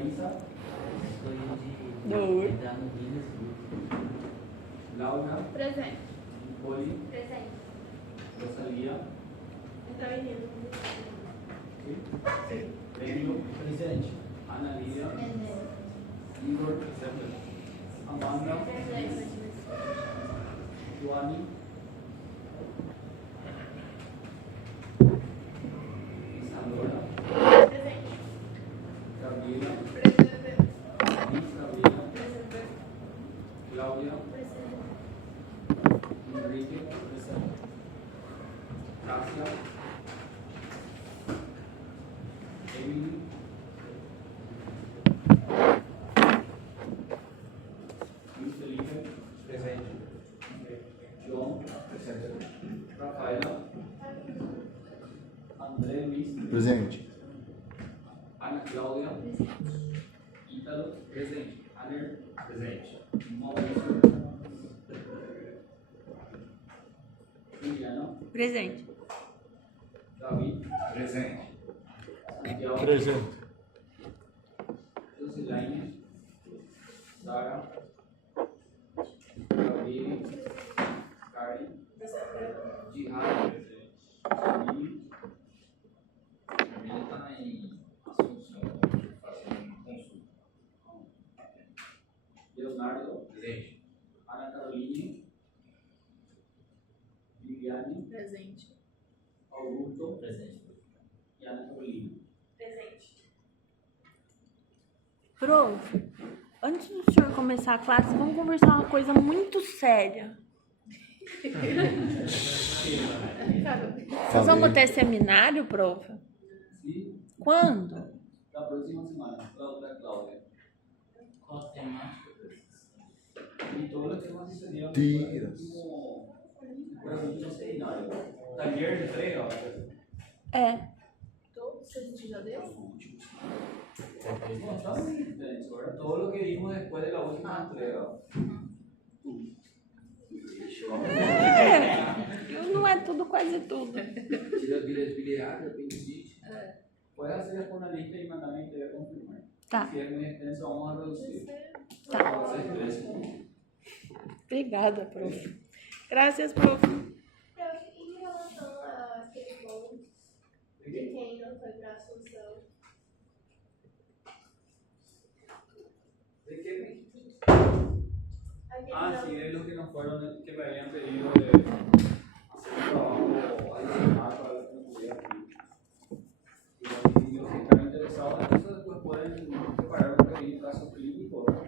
Larissa. Estou indo Oi. de entrar no Guinness Book. Laura. Presente. Nicole. Presente. Rosalía. Está viniendo. ¿Sí? Emilio. Presente. Ana Lidia. Presente. Igor. Amanda. Presente. Joani. Isadora. Presente. Gabriela. Presente. Miss Gabriela. Presente. Claudia. Presente. Enrique. Presente. Gracia. Emily. Luis Felipe. Presente. John. Presente. Rafaela. André Luis. Presente. Ana Cláudia. Ítalo. Presente. Aner. Presente. Maurício. Juliana. Presente. David. Presente. Santiago. Presente. Josilaine. Sara. Gabriel. Karen. Jihad. Jamil. Ele está em Assunção, fazendo consulta. Leonardo. Presente. Ana Caroline. Viviane. Presente. Augusto. Presente. E Ana Carolina. Presente. Prof, antes do senhor começar a classe, vamos conversar uma coisa muito séria. Nós vamos ter seminário, prof? Sim, Quando? da próxima semana. Da Cláudia. Qual a temática? Y todo lo que hemos enseñado Tiras. para el último seminario. Taller de entrega. É. Todos que a gente já deu? No, está muy intenso, ¿verdad? Todo lo que vimos después de la última entrega. Não é tudo, quase tudo. Tira biliar, apendicite. Puedes hacer con una lista y mandarme y te voy a confirmar. Tá. Si es muy extenso, vamos a reducir. Tá. Para hacer tres. Obrigada, prof. Graças, prof. Em relação àquele ponto de quem não foi para a Assunção, ¿De qué? aquele Ah, não. sí, de los que nos fueron, que me habían pedido de hacer un trabajo adicional para los que no pudieran ir. Y los que están interesados en eso después pueden preparar un pequeño caso clínico de los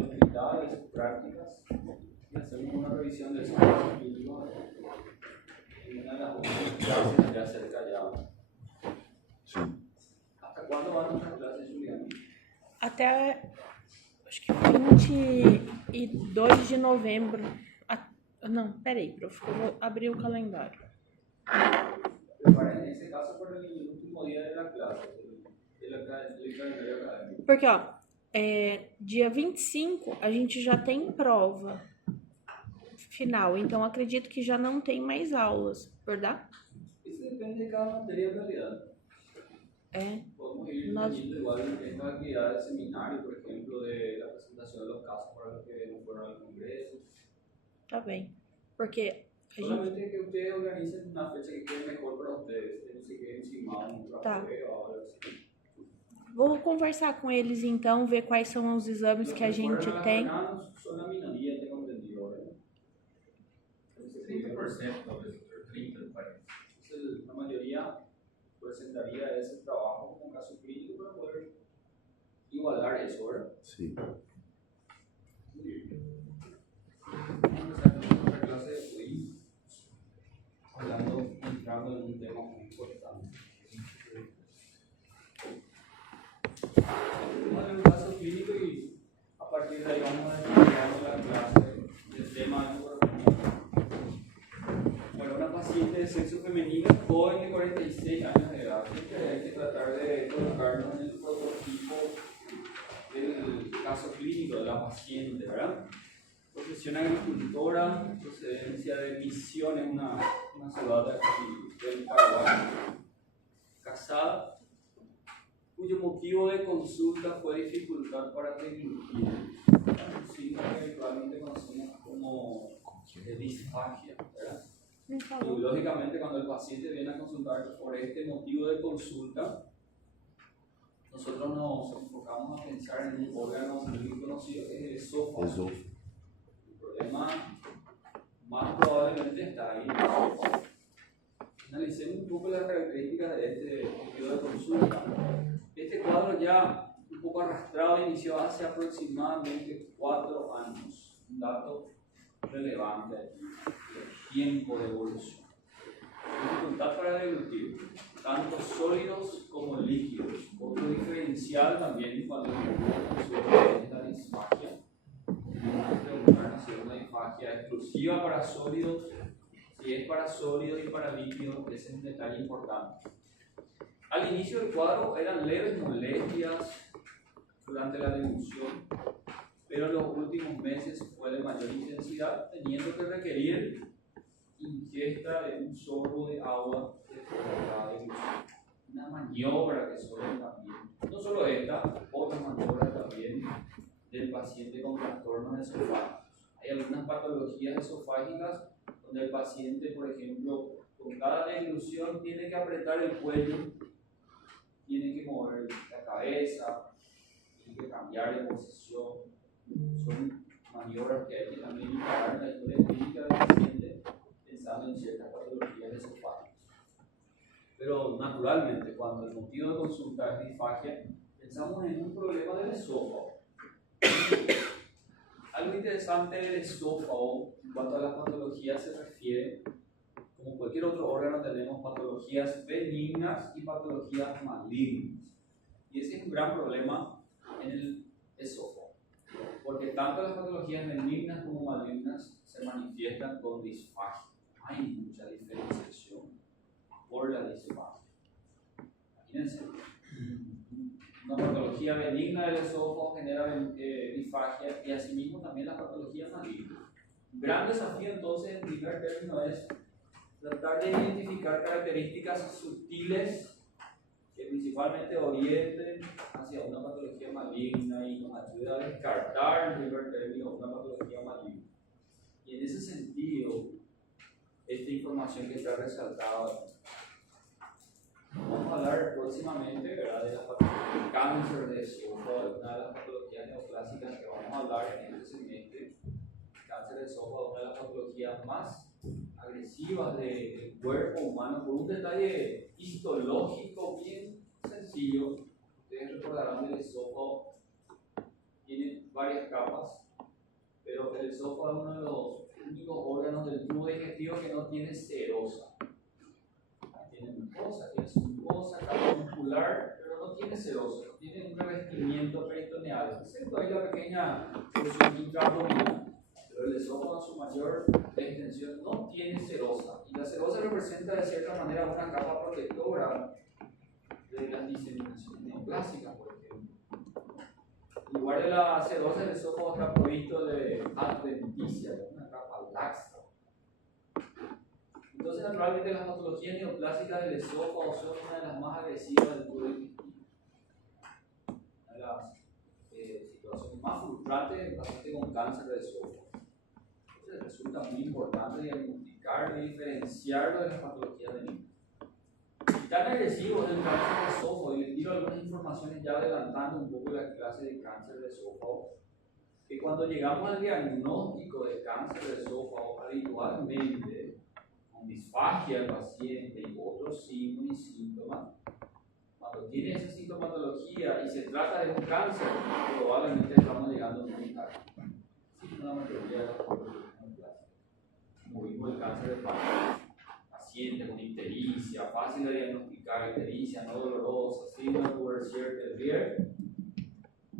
hospitales, sus prácticas, y hacemos una revisión de esos casos clínicos en una de las últimas clases allá cerca ya. Sí. ¿Hasta cuándo van nuestras clases, Juliana? Até, acho que 22 de novembro. Não, peraí, prof. Eu vou abrir o calendário. Preparen ese caso para el último día de la clase, del calendario académico. Porque, ó, dia 25 a gente já tem prova final, então acredito que já não tem mais aulas, verdade? Eso depende de cada materia en realidad. Podemos ir teniendo igual en las actividades del seminario, por ejemplo, de la presentación de los casos para los que no fueron al congreso. Tá bem. Porque a gente... Solamente que ustedes organicen una fecha que quede mejor para ustedes, que no se queden encimados en Tá. otra prueba o algo así. Vou conversar com eles então, ver quais são os exames Los que a gente fueron a las tem. jornadas son la minoría, tengo entendido, ¿verdad? 30%, talvez, 30%, parece. Entonces, la mayoría presentaría ese trabajo como caso clínico para poder igualar eso, ¿verdad? Sí. Muy bien. Vamos a empezar con nuestra clase de hoy, entrando en un tema muy importante. Vamos a ver un caso clínico y a partir de ahí vamos a desarrollar la clase del tema de correspondiente. Bueno, una paciente de sexo femenino, joven de 46 años de edad, que hay que tratar de colocarnos en el prototipo del caso clínico de la paciente, ¿verdad? Profesión agricultora, procedencia de Misiones, una ciudad de aquí, del Paraguay. Casada, cuyo motivo de consulta fue dificultad para deglutir. Un signo que actualmente conocemos como disfagia, ¿verdad? Y lógicamente cuando el paciente viene a consultar por este motivo de consulta, nosotros nos enfocamos a pensar en un órgano muy conocido que es el esófago. El problema más probablemente está ahí. Analicemos un poco las características de este motivo de consulta. Este cuadro ya un poco arrastrado inició hace aproximadamente 4 años. Un dato relevante aquí, el tiempo de evolución. Dificultad para deglutir, tanto sólidos como líquidos. Otro diferencial también cuando es la disfagia. Vamos a preguntarnos si es una disfagia exclusiva para sólidos. Si es para sólidos y para líquidos, ese es un detalle importante. Al inicio del cuadro eran leves molestias durante la deglución, pero en los últimos meses fue de mayor intensidad, teniendo que requerir ingesta de un sorbo de agua después de la deglución. Una maniobra que suele también, no solo esta, otras maniobras también del paciente con trastornos esofágicos. Hay algunas patologías esofágicas donde el paciente, por ejemplo, con cada deglución tiene que apretar el cuello, tiene que mover la cabeza, tiene que cambiar de posición. Son maniobras que hay que también encarar en la historia clínica del paciente pensando en ciertas patologías esofágicas. Pero naturalmente, cuando el motivo de consulta es disfagia, pensamos en un problema del esófago. Algo interesante del esófago en cuanto a las patologías se refiere, como cualquier otro órgano tenemos patologías benignas y patologías malignas. Y ese es un gran problema en el esófago, porque tanto las patologías benignas como malignas se manifiestan con disfagia. Hay mucha diferenciación por la disfagia. Imagínense. Una patología benigna del esófago genera disfagia y asimismo también la patología maligna. Un gran desafío entonces en primer término es tratar de identificar características sutiles que principalmente orienten hacia una patología maligna y nos ayuden a descartar en primer término una patología maligna. Y en ese sentido, esta información que está resaltada, vamos a hablar próximamente, ¿verdad?, de la patología de cáncer de esófago, una de las patologías neoplásicas que vamos a hablar en este semestre. Cáncer de esófago, una de las patologías más agresivas del cuerpo humano, por un detalle histológico bien sencillo. Ustedes recordarán del esófago, tiene varias capas, pero el esófago es uno de los únicos órganos del tubo digestivo que no tiene serosa. Tiene mucosa, tiene submucosa, capa muscular, pero no tiene serosa, no tiene un revestimiento peritoneal, excepto ahí la pequeña porción intraabdominal. Pero el esófago en su mayor extensión no tiene serosa, y la serosa representa de cierta manera una capa protectora de las diseminaciones neoplásicas, por ejemplo. En lugar de la serosa, el esófago está provisto de adventicia, una capa laxa. Entonces, naturalmente, las patologías neoplásicas del esófago son una de las más agresivas del tubo digestivo. Una de las situaciones más frustrantes del paciente con cáncer de esófago. Entonces, resulta muy importante diagnosticar y diferenciarlo de las patologías benignas. Y tan agresivo es el cáncer de esófago, y les tiro algunas informaciones ya adelantando un poco la clase de cáncer de esófago, que cuando llegamos al diagnóstico de cáncer de esófago, habitualmente, con disfagia del paciente y otros signos y síntomas, cuando tiene esa sintomatología y se trata de un cáncer, probablemente estamos llegando a un cáncer. Sí, una mayoría de las patologías neoplásicas. Como vimos el cáncer de paciente con ictericia, fácil de diagnosticar, ictericia no dolorosa, signo de Courvoisier-Terrier,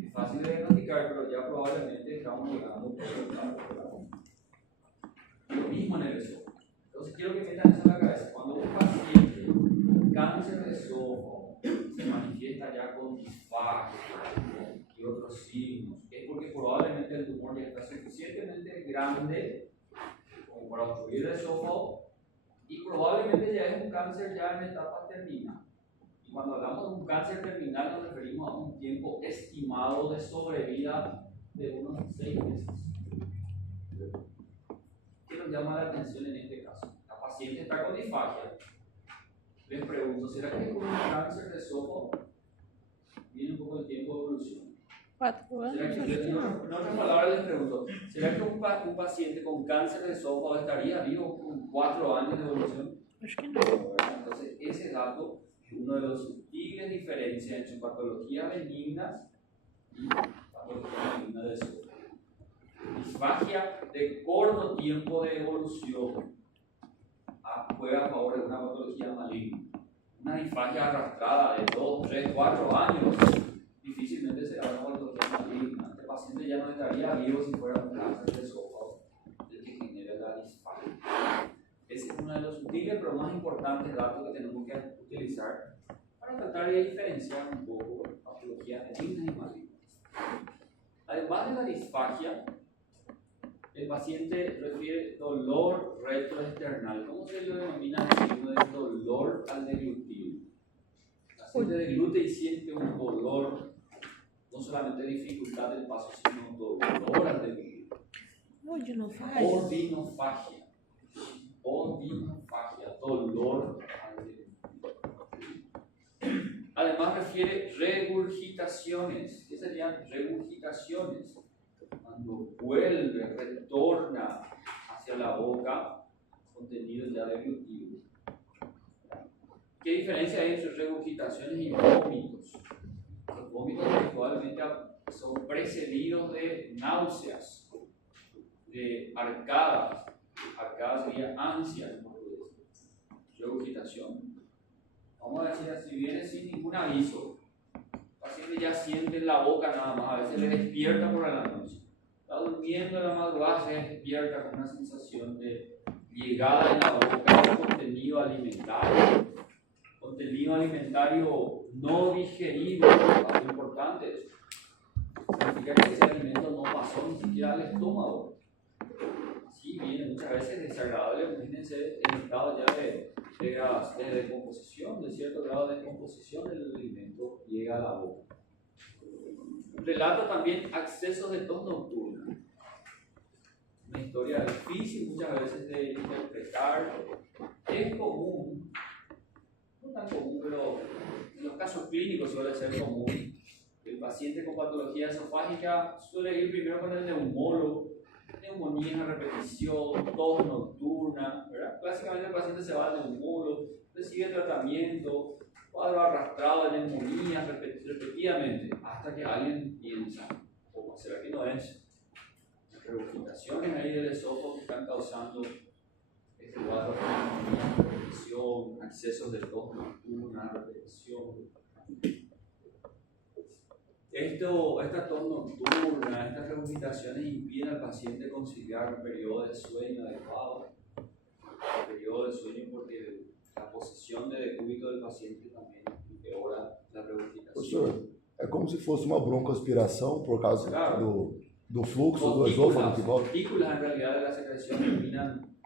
es fácil de diagnosticar, pero ya probablemente estamos llegando a un cáncer. Lo mismo en el esófago. Entonces quiero que metan eso en la cabeza. Cuando un paciente con cáncer de esófago se manifiesta ya con disfagia y otros signos, es porque probablemente el tumor ya está suficientemente grande como para obstruir el esófago y probablemente ya es un cáncer ya en etapa terminal. Y Cuando hablamos de un cáncer terminal nos referimos a un tiempo estimado de sobrevida de unos 6 meses. ¿Qué nos llama la atención en este caso? La paciente está con disfagia. Les pregunto, ¿será que con un cáncer de esófago viene un poco el tiempo de evolución? 4 años. ¿Será que, Acho que en não. otras palabras les pregunto, ¿será que un paciente con cáncer de esófago estaría vivo con 4 años de evolución? Acho que não. ¿Verdad? Entonces, ese dato es uno de los sutiles diferencias entre patologías benignas y patologías malignas del esófago. Disfagia de corto tiempo de evolución juega a favor de una patología maligna. Una disfagia arrastrada de 2, 3, 4 años difícilmente será una patología maligna. Este paciente ya no estaría vivo si fuera un cáncer de esófago el que genera la disfagia. Ese es uno de los sutiles pero más importantes datos que tenemos que utilizar para tratar de diferenciar un poco patologías benignas y malignas. Además de la disfagia, el paciente refiere dolor retroesternal. ¿Cómo se lo denomina el signo de dolor al deglutivo? El paciente deglute y siente un dolor, no solamente dificultad del paso, sino dolor al deglutivo. Onde não faz? Odinofagia. Odinofagia, dolor al deglutivo. Además refiere regurgitaciones. ¿Qué serían regurgitaciones? Cuando vuelve, retorna hacia la boca contenido ya deglutivo. ¿Qué diferencia hay entre regurgitaciones y vómitos? Los vómitos habitualmente son precedidos de náuseas, de arcadas. Arcadas sería ansia en portugués. Regurgitación. Vamos a decir así, viene sin ningún aviso. El paciente ya siente en la boca nada más, a veces le despierta por la noche. Está durmiendo en la madrugada, se despierta con una sensación de llegada en la boca de contenido alimentario. Contenido alimentario no digerido, algo importante eso. Significa que ese alimento no pasó ni siquiera al estómago. Así viene muchas veces desagradable, imagínense el estado ya de descomposición, de cierto grado de descomposición del alimento llega a la boca. Relata también accesos de tos nocturna. Una historia difícil muchas veces de interpretar. Es común, no tan común, pero en los casos clínicos suele ser común. El paciente con patología esofágica suele ir primero con el neumólogo, neumonía a repetición, tos nocturna, ¿verdad? Clásicamente el paciente se va al neumólogo, recibe tratamiento, cuadro arrastrado de neumonía repetidamente, hasta que alguien piensa, ¿cómo será que no es? Las regurgitaciones ahí del esófago que están causando este cuadro de neumonía, repetición, accesos de tos nocturna, repetición. Esta tos nocturna, estas regurgitaciones impiden al paciente conciliar un periodo de sueño adecuado, un periodo de sueño porque la posición de decúbito del paciente também empeora a regurgitação. Professor, é como se fosse uma broncoaspiração por causa do fluxo do esôfago que volta? Partículas en realidad de la secreción terminan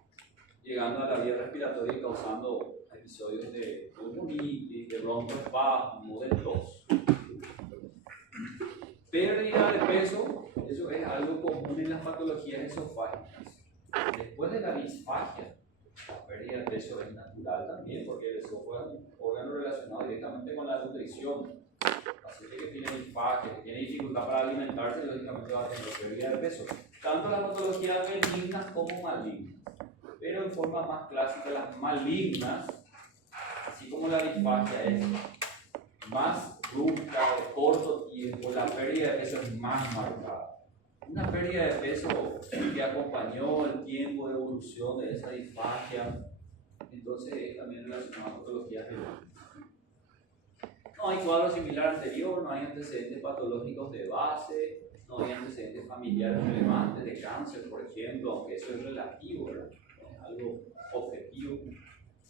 llegando a la vía respiratoria y causando episodios de pulmonitis, de broncoespasmo, de tos. Pérdida de peso, eso es algo común en las patologías esofágicas. Después de la disfagia, la pérdida de peso es natural también, porque el esófago es un órgano relacionado directamente con la nutrición. El paciente que tiene disfagia, que tiene dificultad para alimentarse, lógicamente va a tener pérdida de peso. Tanto las patologías benignas como malignas. Pero en forma más clásica, las malignas, así como la disfagia es más brusca, de corto tiempo, la pérdida de peso es más marcada. Una pérdida de peso que acompañó el tiempo de evolución de esa disfagia, entonces es también relacionado a patologías benignas. No hay cuadro similar anterior, no hay antecedentes patológicos de base, no hay antecedentes familiares relevantes de cáncer, por ejemplo, aunque eso es relativo, ¿verdad? Es algo objetivo.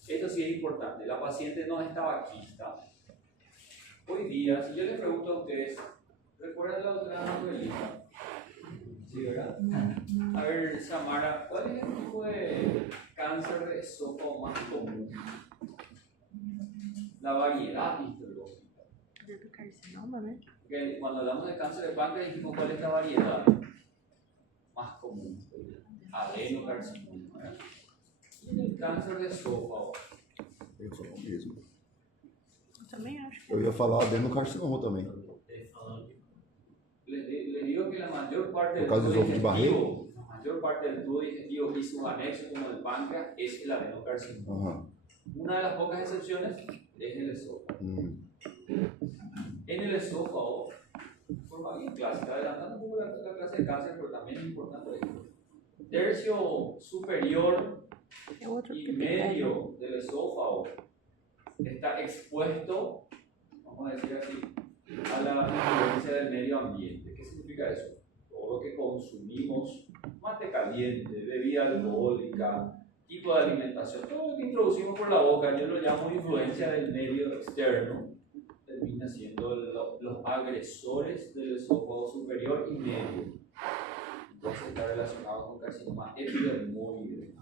Esto sí es importante, la paciente no es tabaquista. Hoy día, si yo les pregunto a ustedes, ¿recuerdan la doctora Manuelita? Sí, ¿verdad? A ver, Samara, ¿cuál es el tipo de cáncer de esófago más común? La variedad, ¿viste? cáncer do carcinoma, né? Porque cuando hablamos de cáncer de páncreas dijimos cuál es la variedad más común, adenocarcinoma, ¿verdad? Y el cáncer de esófago. Eu ia falar o mesmo. Eu também acho. Eu ia falar adenocarcinoma também. Ele falando que Les digo que la mayor parte Por causa dos ovos de digestivo, la mayor parte del tubo digestivo y sus anexos como el páncreas es el adenocarcinoma. Aham. Una de las pocas excepciones es el esófago. En el esófago, de forma bien clásica, adelantando un poco la clase de cáncer, pero también es importante esto. Tercio superior É outro y que medio del esófago está expuesto, vamos a decir así, a la influencia del medio ambiente. ¿Qué significa eso? Todo lo que consumimos, mate caliente, bebida alcohólica, tipo de alimentación, todo lo que introducimos por la boca, yo lo llamo influencia del medio externo, termina siendo los agresores del esófago superior y medio. Entonces está relacionado con carcinoma epidermoide.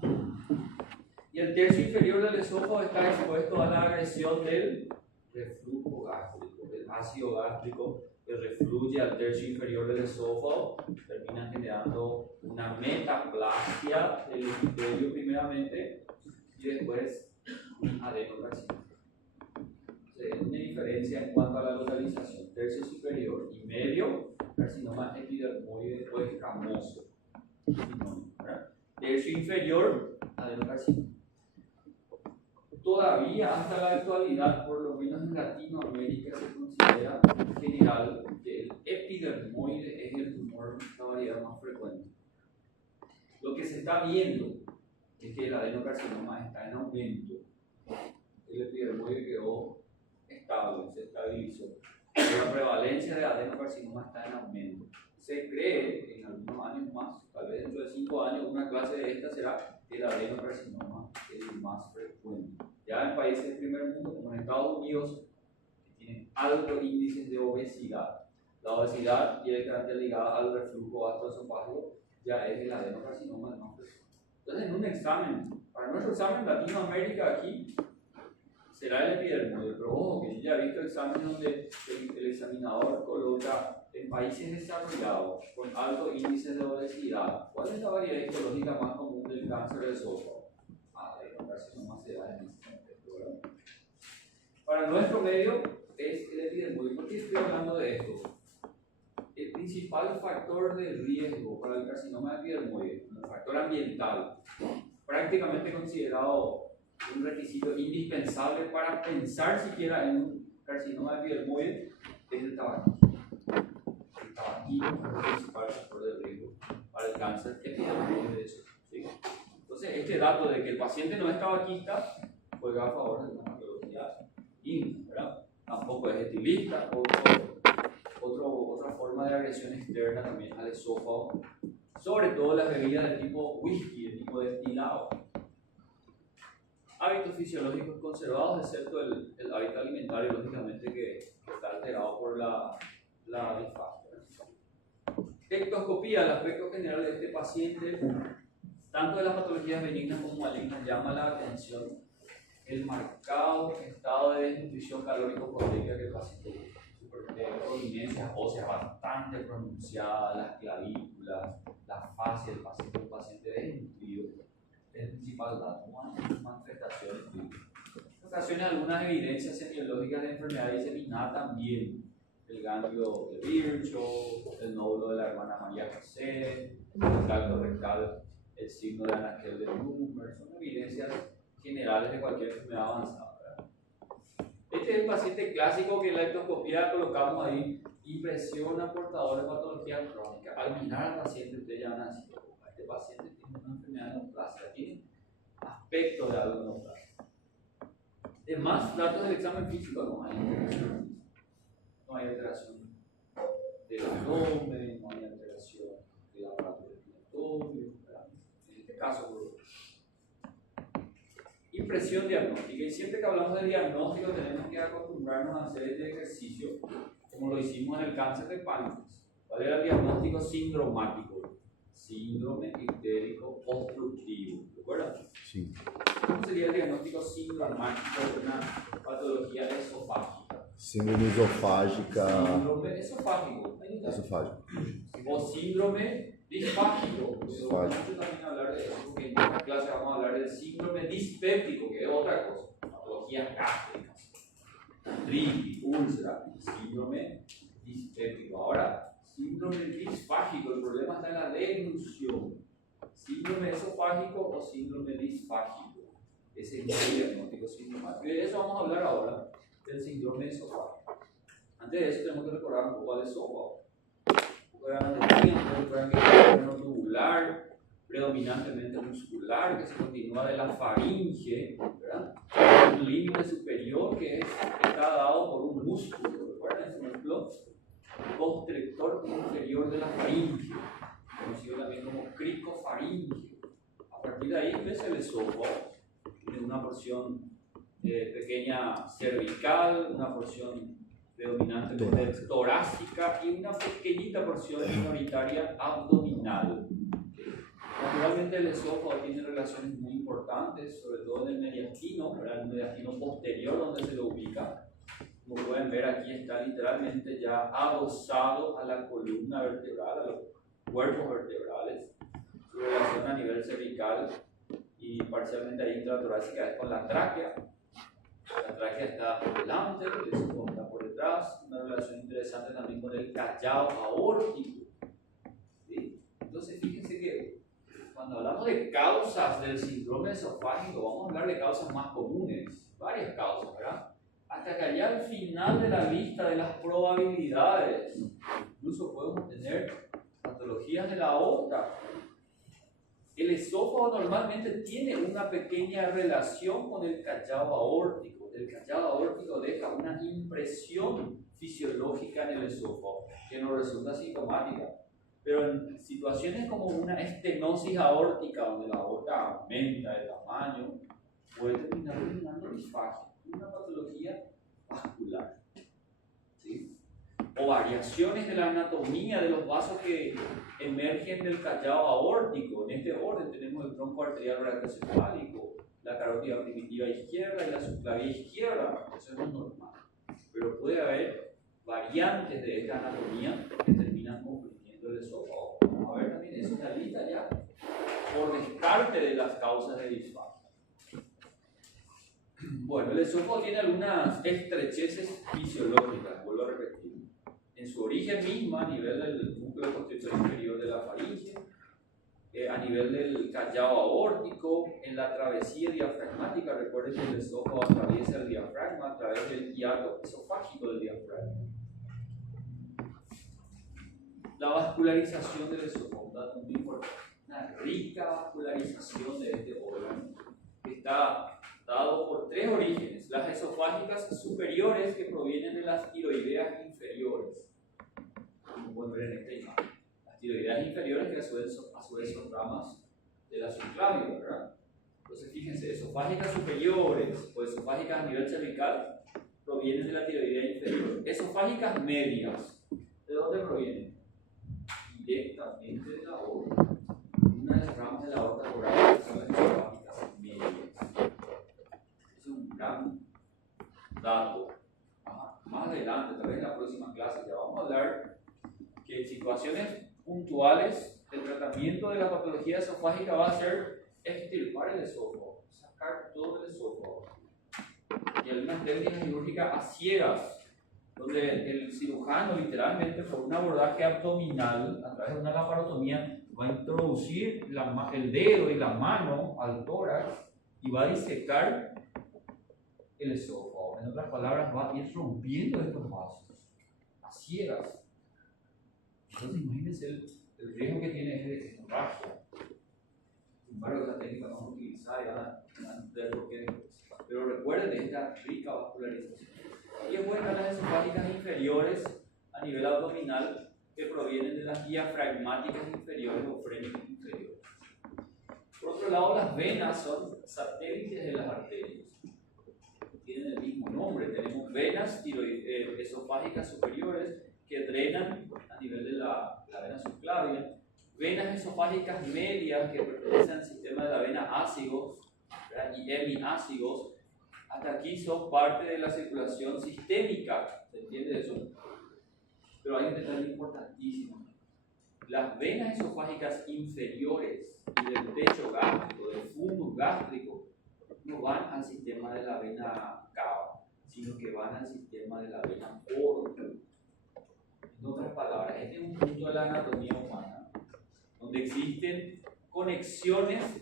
Y el tercio inferior del esófago está expuesto a la agresión del reflujo gástrico, del ácido gástrico que refluye al tercio inferior del esófago, termina generando una metaplasia del epitelio primeramente y después un adenocarcinoma. Hay una diferencia en cuanto a la localización, tercio superior y medio, carcinoma epidermoide o escamoso. Tercio inferior, adenocarcinoma. Todavía hasta la actualidad, por lo menos en Latinoamérica, se considera en general que el epidermoide es el tumor, la variedad más frecuente. Lo que se está viendo es que el adenocarcinoma está en aumento. El epidermoide quedó estable, se estabilizó. Pero la prevalencia de adenocarcinoma está en aumento. Se cree que en algunos años más, tal vez dentro de 5 años, una clase de esta será el adenocarcinoma el más frecuente. Ya en países del primer mundo, como en Estados Unidos, que tienen altos índices de obesidad. La obesidad directamente ligada al reflujo gastroesofágico ya es el adenocarcinoma el más frecuente. Entonces, en un examen, para nuestro examen Latinoamérica aquí, será el epidermoide, pero ojo, que yo ya he visto exámenes donde el examinador coloca en países desarrollados con altos índices de obesidad, ¿cuál es la variedad histológica más común del cáncer de esófago? Adenocarcinoma se da en ese contexto, ¿verdad? Para nuestro medio es el epidermoide. ¿Por qué estoy hablando de esto? El principal factor de riesgo para el carcinoma de epidermoide, el factor ambiental, prácticamente considerado un requisito indispensable para pensar siquiera en un carcinoma de epidermoide, es el tabaquismo. El tabaquismo es el principal factor de riesgo para el cáncer epidermoide de eso. ¿Sí? Entonces, este dato de que el paciente no es tabaquista juega a favor de una patología digna, ¿verdad? Tampoco es estilista, otra forma de agresión externa también al esófago, sobre todo las bebidas de tipo whisky, de tipo destilado. Hábitos fisiológicos conservados, excepto el hábito alimentario, lógicamente, que está alterado por la disfagia. Tectoscopía, el aspecto general de este paciente, tanto de las patologías benignas como malignas, llama la atención el marcado estado de desnutrición calórico-proteica que el paciente tiene, prominencias óseas bastante pronunciadas, las clavículas, la fascia del paciente, un paciente desnutrido. Es el principal dato, manifestaciones clínicas. En ocasiones algunas evidencias semiológicas de enfermedad diseminada también, el ganglio de Virchow, el nódulo de la hermana María José, el tracto rectal, el signo de Anaquel de Bloomer, son evidencias generales de cualquier enfermedad avanzada, ¿verdad? Este es el paciente clásico que en la ectoscopía colocamos ahí, impresiona portador de patología crónica. Al mirar al paciente, ustedes ya van a decir, este paciente tiene una enfermedad neoplásica, tiene aspecto de algo neoplásico. Además, datos del examen físico, no hay alteración. No hay alteración del abdomen, no hay alteración del aparato respiratorio, en este caso, impresión diagnóstica. Y siempre que hablamos de diagnóstico, tenemos que acostumbrarnos a hacer este ejercicio, como lo hicimos en el cáncer de páncreas. ¿Cuál era el diagnóstico sindromático? Síndrome ictérico obstructivo. ¿Recuerdan? Sí. ¿Cómo sería el diagnóstico sindromático de una patología esofágica? Síndrome esofágica. Síndrome esofágico. Ahí está. Esofágica. O síndrome disfágico. Disfágico. Mucho también hablar de eso, porque en esta clase vamos a hablar del síndrome dispéptico, que es otra cosa. Patologías gástricas, gastritis, úlcera, síndrome dispéptico. Ahora, síndrome disfágico, el problema está en la deglución. Síndrome esofágico o síndrome disfágico. Ese es el diagnóstico sintomático. Y de eso vamos a hablar ahora, del síndrome esofágico. Antes de eso tenemos que recordar un poco al esófago. Recuerdan que es un órgano tubular, predominantemente muscular, que se continúa de la faringe, ¿verdad? Un límite superior que está dado por un músculo, ¿recuerdan ese músculo? Constrictor inferior de la faringe, conocido también como cricofaringe. A partir de ahí empieza el esófago, tiene una porción pequeña cervical, una porción predominantemente torácica y una pequeñita porción minoritaria abdominal. Naturalmente el esófago tiene relaciones muy importantes, sobre todo en el mediastino, el mediastino posterior donde se lo ubica. Como pueden ver, aquí está literalmente ya adosado a la columna vertebral, a los cuerpos vertebrales. Su relación a nivel cervical y parcialmente ahí intratorácica es con la tráquea. La tráquea está por delante, el esófago está por detrás. Una relación interesante también con el callado aórtico. ¿Sí? Entonces, fíjense que cuando hablamos de causas del síndrome esofágico, vamos a hablar de causas más comunes, varias causas, ¿verdad? Hasta que allá al final de la lista de las probabilidades, incluso podemos tener patologías de la aorta. El esófago normalmente tiene una pequeña relación con el callado aórtico. El callado aórtico deja una impresión fisiológica en el esófago que nos resulta sintomática. Pero en situaciones como una estenosis aórtica, donde la aorta aumenta de tamaño, puede terminar originando disfagia, una patología vascular. ¿Sí? O variaciones de la anatomía de los vasos que emergen del callado aórtico. En este orden tenemos el tronco arterial brachiocefálico, la carótida primitiva izquierda y la subclavia izquierda. Eso es lo normal. Pero puede haber variantes de esta anatomía que terminan comprimiendo el esófago. Vamos a ver también, es una lista ya por descarte de las causas de disfagia. Bueno, el esófago tiene algunas estrecheces fisiológicas, vuelvo a repetir. En su origen misma, a nivel del núcleo constrictor inferior de la faringe, a nivel del callado aórtico, en la travesía diafragmática. Recuerden que el esófago atraviesa el diafragma a través del hiato esofágico del diafragma. La vascularización del esófago, un dato muy importante. Una rica vascularización de este órgano que está dado por tres orígenes: las esofágicas superiores, que provienen de las tiroideas inferiores, como pueden ver en esta imagen. Las tiroideas inferiores, que a su vez son ramas de la subclavia, ¿verdad? Entonces fíjense, esofágicas superiores o esofágicas a nivel cervical provienen de la tiroidea inferior. Esofágicas medias, ¿de dónde provienen? Directamente de la aorta. Una de las ramas de la aorta coral son las esofágicas medias. Es un gran dato. Más adelante, tal vez en la próxima clase, ya vamos a hablar que en situaciones puntuales el tratamiento de la patología esofágica va a ser extirpar el esófago, sacar todo el esófago. Y algunas técnicas quirúrgicas a ciegas, donde el cirujano literalmente por un abordaje abdominal, a través de una laparotomía, va a introducir el dedo y la mano al tórax y va a disecar el esófago. En otras palabras, va a ir rompiendo estos vasos a ciegas. Entonces imagínense el riesgo que tiene es hemorragia. Sin embargo, esa técnica vamos a utilizar y van a ver por qué. Pero recuerden de esta rica vascularización. Y después están las esofágicas inferiores a nivel abdominal, que provienen de las diafragmáticas inferiores o frénicas inferiores. Por otro lado, las venas son satélites de las arterias. Tienen el mismo nombre. Tenemos venas esofágicas superiores que drenan a nivel de la vena subclavia, venas esofágicas medias que pertenecen al sistema de la vena ácigos y hemiácigos hasta aquí son parte de la circulación sistémica, ¿se entiende eso? Pero hay un detalle importantísimo. Las venas esofágicas inferiores y del techo gástrico, del fundus gástrico, no van al sistema de la vena cava, sino que van al sistema de la vena porta. En otras palabras, este es un punto de la anatomía humana donde existen conexiones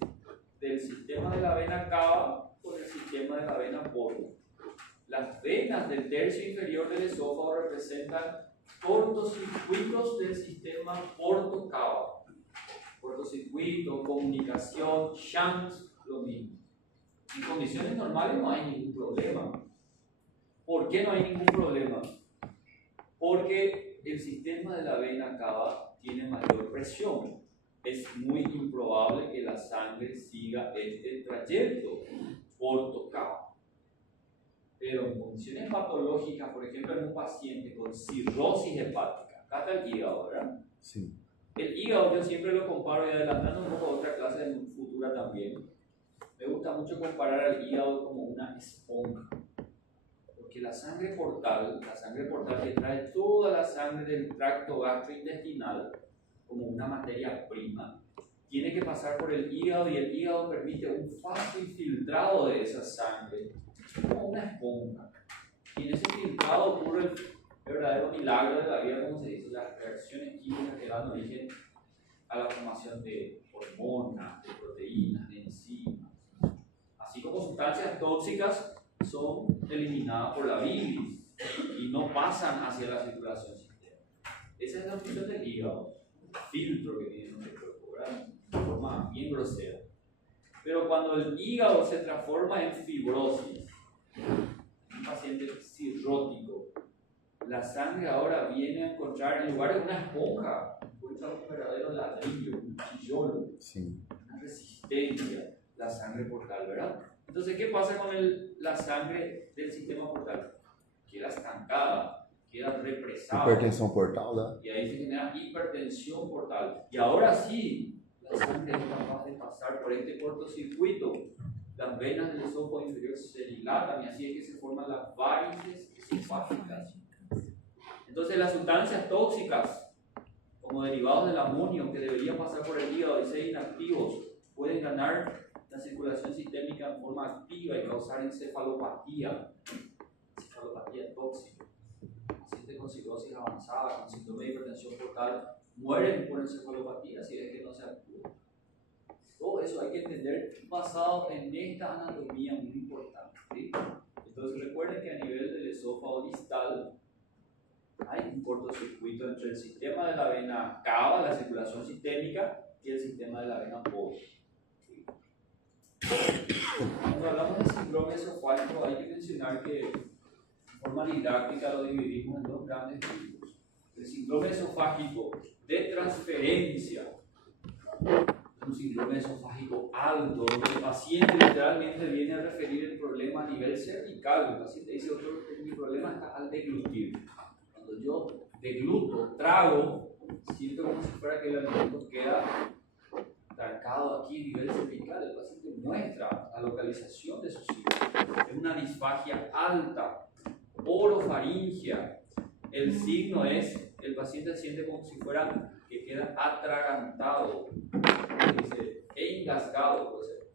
del sistema de la vena cava con el sistema de la vena porta. Las venas del tercio inferior del esófago representan cortocircuitos del sistema porto-cava. Cortocircuito, comunicación, shunts, lo mismo. En condiciones normales no hay ningún problema. ¿Por qué no hay ningún problema? Porque el sistema de la vena cava tiene mayor presión. Es muy improbable que la sangre siga este trayecto porto-cava. Pero en condiciones patológicas, por ejemplo, en un paciente con cirrosis hepática, acá está el hígado, ¿verdad? Sí. El hígado yo siempre lo comparo, y adelantando un poco a otra clase en futura también, me gusta mucho comparar al hígado como una esponja. Porque la sangre portal que trae toda la sangre del tracto gastrointestinal como una materia prima, tiene que pasar por el hígado y el hígado permite un fácil filtrado de esa sangre, como una esponja. Y en ese filtrado ocurre el verdadero milagro de la vida, como se dice, las reacciones químicas que dan origen a la formación de hormonas, de proteínas, de enzimas, así como sustancias tóxicas son eliminadas por la bilis y no pasan hacia la circulación sistémica. Esa es la función del hígado, filtro que tiene nuestro cuerpo, ¿verdad? De forma bien grosera. Pero cuando el hígado se transforma en fibrosis, un paciente cirrótico, la sangre ahora viene a encontrar, en lugar de una esponja, encuentra un verdadero ladrillo, un chillolo, Sí. una resistencia, la sangre portal, ¿verdad? Entonces, ¿qué pasa con la sangre del sistema portal? Queda estancada, queda represada. Hipertensão portal, ¿verdad? Y ahí se genera hipertensión portal. Y ahora sí, la sangre es capaz de pasar por este cortocircuito. Las venas del esófago inferior se dilatan y así es que se forman las varices esofágicas. Entonces las sustancias tóxicas, como derivados del amonio que deberían pasar por el hígado y ser inactivos, pueden ganar la circulación sistémica en forma activa y causar encefalopatía tóxica. Pacientes con cirrosis avanzada, con síndrome de hipertensión portal, mueren por encefalopatía si es que no se actúa. Todo eso hay que entender basado en esta anatomía muy importante, ¿sí? Entonces recuerden que a nivel del esófago distal hay un cortocircuito entre el sistema de la vena cava, la circulación sistémica, y el sistema de la vena porta. ¿Sí? Cuando hablamos de síndrome esofágico hay que mencionar que en forma didáctica lo dividimos en dos grandes grupos. El síndrome esofágico de transferencia, un síndrome esofágico alto, donde el paciente literalmente viene a referir el problema a nivel cervical. El paciente dice, doctor, mi problema está al deglutir. Cuando yo degluto, trago, siento como si fuera que el alimento queda trancado aquí a nivel cervical. El paciente muestra la localización de su sitio. Es una disfagia alta, orofaringia. El signo es, el paciente siente como si fuera que queda atragantado. Dice, engasgado, puede ser.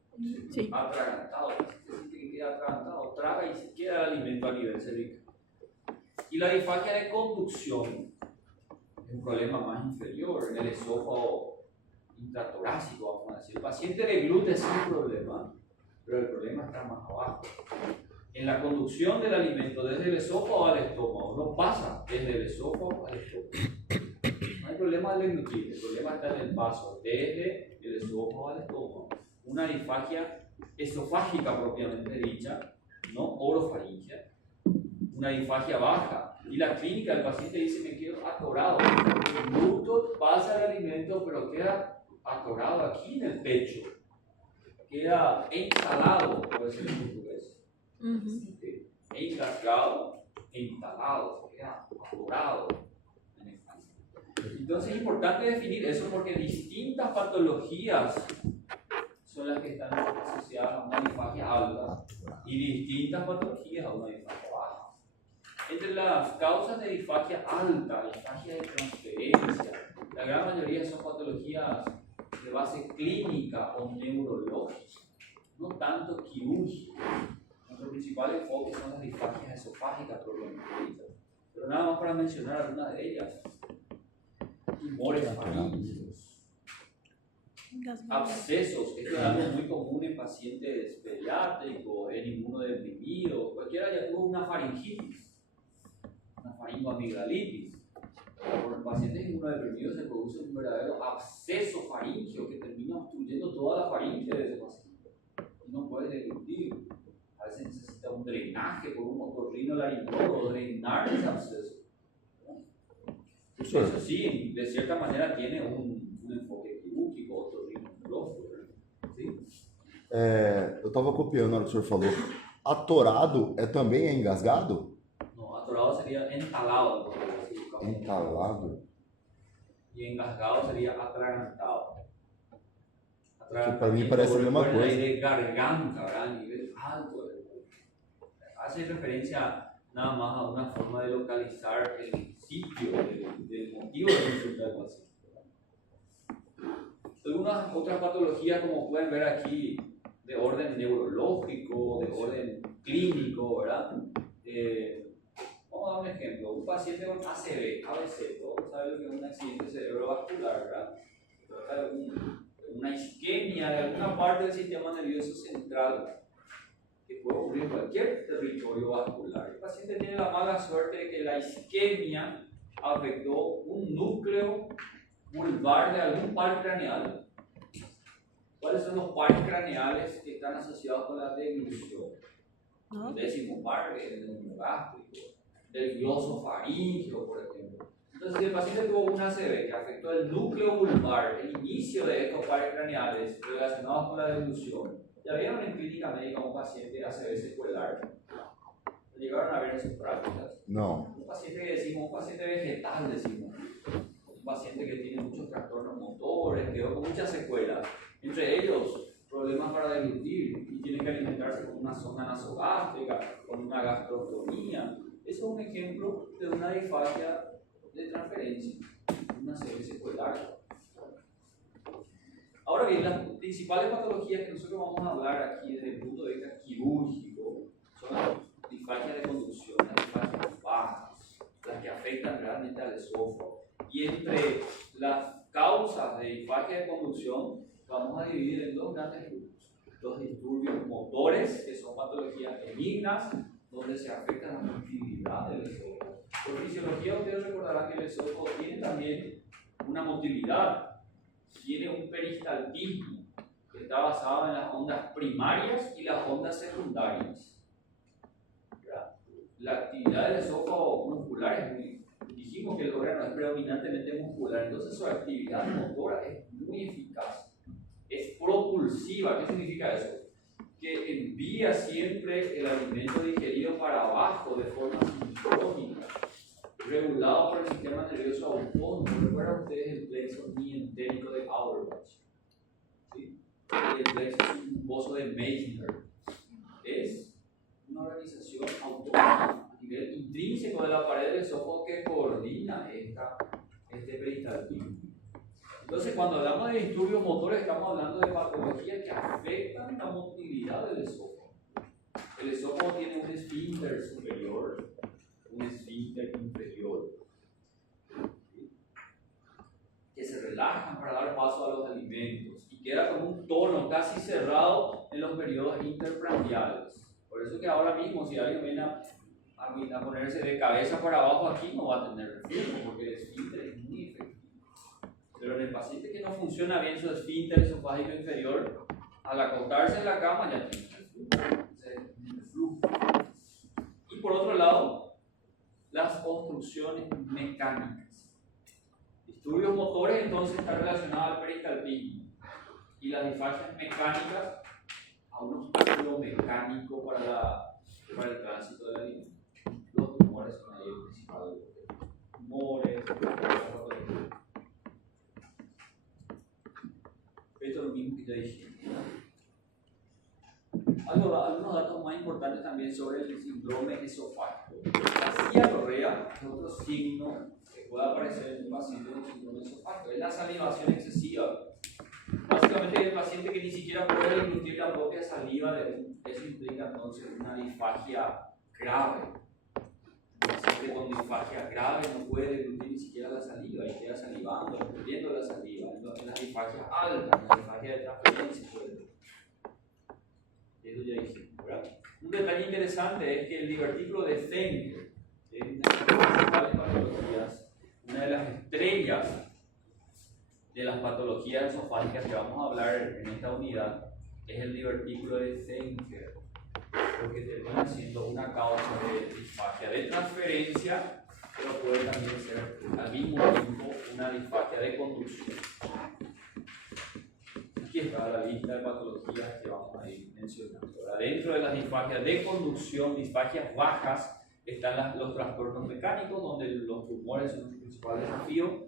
Sí. Atragantado. El paciente siente que queda atragantado, traga y se queda el alimento a nivel cervical. Y la disfagia de conducción es un problema más inferior, en el esófago intratorácico, vamos a decir. El paciente deglute sin problema, pero el problema está más abajo. En la conducción del alimento desde el esófago al estómago, no pasa desde el esófago al estómago. No hay problema al deglutir, el problema está en el paso desde el esófago al estómago. Una disfagia esofágica propiamente dicha, no orofaringia. Una disfagia baja, y la clínica del paciente dice, me quedo atorado, el glúteo pasa el alimento pero queda atorado aquí en el pecho, queda instalado, puede ser en portugués, engasgado, instalado, queda atorado en el paciente. Entonces es importante definir eso porque distintas patologías son las que están asociadas a una disfagia alta y distintas patologías a una disfagia baja. Entre las causas de disfagia alta, disfagia de transferencia, la gran mayoría son patologías de base clínica o neurológica, no tanto quirúrgica. Nuestro principal enfoque son las disfagias esofágicas propiamente dichas. Pero nada más para mencionar algunas de ellas. Tumores faríngeos, abscesos, esto es algo muy común en pacientes pediátricos, en inmunodeprimidos, cualquiera ya tuvo una faringitis, una faringoamigdalitis. Por los pacientes inmunodeprimidos se produce un verdadero absceso faríngeo que termina obstruyendo toda la faringe de ese paciente y no puede deglutir. A veces necesita un drenaje por un otorrinolaringólogo, drenar ese absceso. Eso sí, de cierta manera tiene un enfoque quirúrgico, otorrinolaringólogo. ¿Sí? Eu estava copiando na hora que o senhor falou. Atorado também é engasgado? No, atorado sería entalado. Entalado? Y engasgado sería atragantado. Que para mí parece a mesma coisa. De garganta, ¿verdad? A nivel alto. Hace referencia nada más a una forma de localizar el sitio del motivo de consulta del paciente. Algunas otras patologías, como pueden ver aquí, de orden neurológico, de orden clínico, ¿verdad? Vamos a dar un ejemplo. Un paciente con ACV, ABC, todos saben lo que es un accidente cerebrovascular, ¿verdad? Trata de una isquemia de alguna parte del sistema nervioso central que puede ocurrir en cualquier territorio vascular. El paciente tiene la mala suerte de que la isquemia afectó un núcleo vulvar de algún par craneal. ¿Cuáles son los pares craneales que están asociados con la deglución? El décimo par, el neumogástrico, del glosofaringeo, por ejemplo. Entonces, si el paciente tuvo una ACV que afectó el núcleo vulvar, el inicio de estos pares craneales relacionados con la deglución, ¿ya vieron en clínica médica un paciente ACV secuelar? ¿Llegaron a ver en sus prácticas? No. Un paciente que decimos, un paciente vegetal, decimos. Un paciente que tiene muchos trastornos motores, quedó con muchas secuelas. Entre ellos, problemas para deglutir y tiene que alimentarse con una sonda nasogástrica, con una gastrostomía. Eso es un ejemplo de una disfagia de transferencia, una ACV secuelar. Ahora bien, las principales patologías que nosotros vamos a hablar aquí desde el punto de vista quirúrgico son las disfagias de conducción, las disfagias bajas, las que afectan realmente al esófago. Y entre las causas de disfagia de conducción vamos a dividir en dos grandes grupos. Los disturbios motores, que son patologías benignas, donde se afecta la motilidad del esófago. Por fisiología, ustedes recordarán que el esófago tiene también una motilidad, tiene un peristaltismo que está basado en las ondas primarias y las ondas secundarias. ¿Verdad? La actividad del esófago muscular es muy, dijimos que el órgano es predominantemente muscular, entonces su actividad motora es muy eficaz, es propulsiva. ¿Qué significa eso? Que envía siempre el alimento digerido para abajo de forma sincrónica, regulado por el sistema nervioso autónomo. ¿Recuerdan ustedes el plexo mientérico de Auerbach? ¿Sí? El plexo es un pozo de Meissner. Es una organización autónoma a nivel intrínseco de la pared del esófago que coordina este peristaltismo. Entonces, cuando hablamos de disturbios motores, estamos hablando de patologías que afectan la motilidad del esófago. El esófago tiene un esfínter superior, un esfínter inferior, ¿sí? Que se relajan para dar paso a los alimentos y queda con un tono casi cerrado en los periodos interprandiales. Por eso que ahora mismo, si alguien viene a ponerse de cabeza para abajo aquí, no va a tener reflujo, porque el esfínter es muy efectivo. Pero en el paciente que no funciona bien su esfínter esofágico inferior, al acostarse en la cama ya tiene reflujo. Y por otro lado, las obstrucciones mecánicas. Disturbios motores entonces están relacionados al peristaltismo y las disfagias mecánicas a un obstáculo mecánico para el tránsito del alimento. Los tumores son ahí el principal. Tumores, esto es lo mismo que ya dije. Algunos datos más importantes también sobre el síndrome esofágico. La cialorrea es otro signo que puede aparecer en un paciente con síndrome esofágico. Es la salivación excesiva. Básicamente el paciente que ni siquiera puede deglutir la propia saliva, eso implica entonces una disfagia grave. Un paciente con disfagia grave no puede deglutir ni siquiera la saliva y queda salivando, perdiendo la saliva. Entonces las disfagias altas, la disfagia de transferencia. Eso ya dijimos, ¿verdad? Un detalle interesante es que el divertículo de Zenker, que es una de las principales patologías, una de las estrellas de las patologías esofágicas que vamos a hablar en esta unidad, es el divertículo de Zenker, porque termina siendo una causa de disfagia de transferencia, pero puede también ser al mismo tiempo una disfagia de conducción. Aquí está la lista de patologías que vamos a ir mencionando. Dentro de las disfagias de conducción, disfagias bajas, están los trastornos mecánicos, donde los tumores son el principal desafío.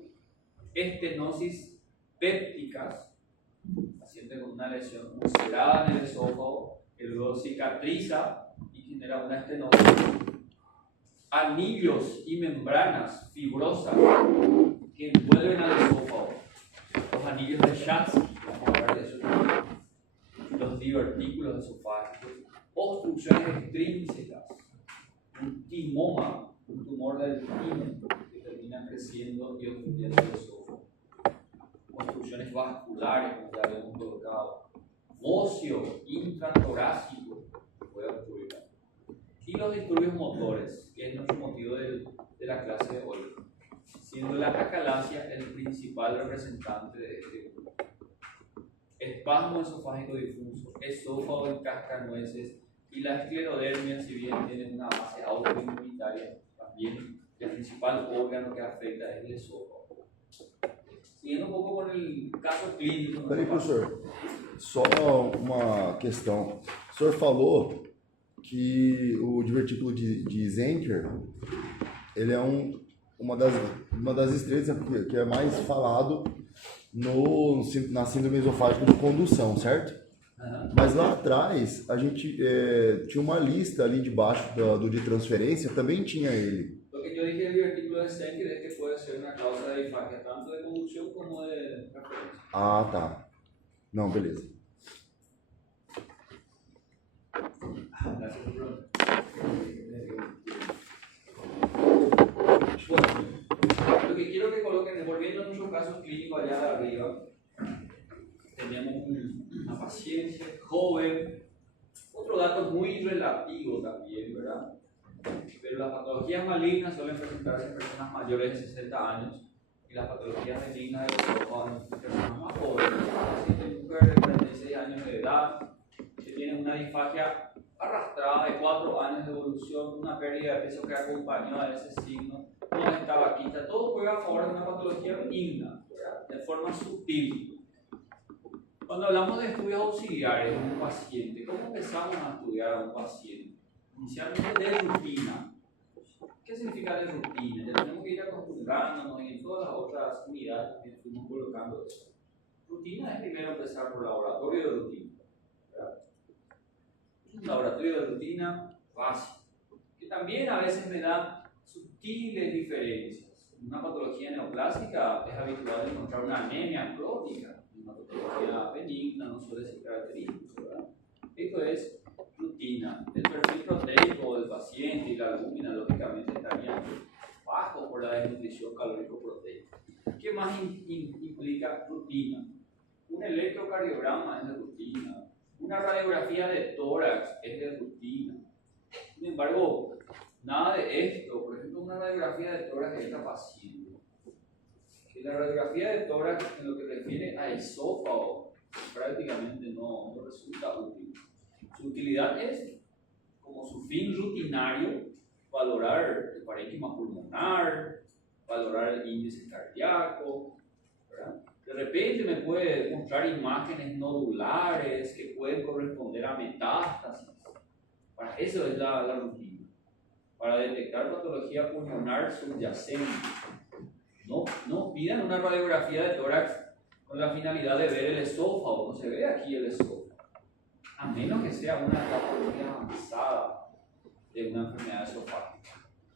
Estenosis pépticas, paciente con una lesión ulcerada en el esófago, que luego cicatriza y genera una estenosis. Anillos y membranas fibrosas que envuelven al esófago. Los anillos de Schatz, vamos a hablar de eso también. Los divertículos esofágicos, obstrucciones extrínsecas, un timoma, un tumor del timo que termina creciendo y obstruyendo el esófago, obstrucciones vasculares, como ya habíamos colocado, óseo intratorácico puede ocurrir, y los disturbios motores, que es nuestro motivo de la clase de hoy, siendo la acalasia el principal representante de este grupo. Espasmo esofágico difuso, esófago en cascanueces y la esclerodermia, si bien tienen una base autoinmunitaria, también el principal órgano que afecta es el esófago. Siguiendo um pouco com o caso clínico. Peraí, professor, só uma questão. O senhor falou que o divertículo de Zenker, ele é uma das estrelas que é mais falado na síndrome esofágica de condução, certo? Uhum. Mas lá atrás, a gente tinha uma lista ali debaixo do de transferência, também tinha ele. Lo que yo dije del divertículo de Zenker es que puede ser una causa de disfagia tanto de conducción como de referencia. Ah, tá. Não, beleza. Gracias por preguntar. Bueno, lo que quiero que coloquen, volviendo a nuestros casos clínicos allá arriba, tenemos una paciente joven, otro dato muy relativo también, ¿verdad? Pero las patologías malignas suelen presentarse en personas mayores de 60 años y las patologías benignas de los ojos en personas más jóvenes. Paciente mujer de 46 años de edad que tiene una disfagia arrastrada de 4 años de evolución, una pérdida de peso que acompañó a ese signo, no estaba quita, todo juega a favor de una patología benigna, ¿verdad? De forma sutil. Cuando hablamos de estudios auxiliares en un paciente, ¿cómo empezamos a estudiar a un paciente? Inicialmente de rutina. ¿Qué significa de rutina? Ya tenemos que ir acostumbrándonos y en todas las otras unidades que fuimos colocando eso. Rutina es primero empezar por laboratorio de rutina, ¿verdad? Un laboratorio de rutina básico, que también a veces me da sutiles diferencias. En una patología neoplásica es habitual encontrar una anemia crónica, una patología benigna no suele ser característico, ¿verdad? Esto es rutina. El perfil proteico del paciente y la albúmina lógicamente estarían bajos por la desnutrición calórico-proteica. ¿Qué más implica rutina? Un electrocardiograma es de rutina. Una radiografía de tórax es de rutina. Sin embargo, nada de esto, por ejemplo, una radiografía de tórax de esta paciente. La radiografía de tórax en lo que refiere a esófago prácticamente no resulta útil. Su utilidad es, como su fin rutinario, valorar el parénquima pulmonar, valorar el índice cardíaco, ¿verdad? De repente me puede mostrar imágenes nodulares que pueden corresponder a metástasis. Para eso es la rutina. Para detectar patología pulmonar subyacente. No pidan una radiografía de tórax con la finalidad de ver el esófago. No se ve aquí el esófago. a menos que sea una etapa muy avanzada de una enfermedad esofágica.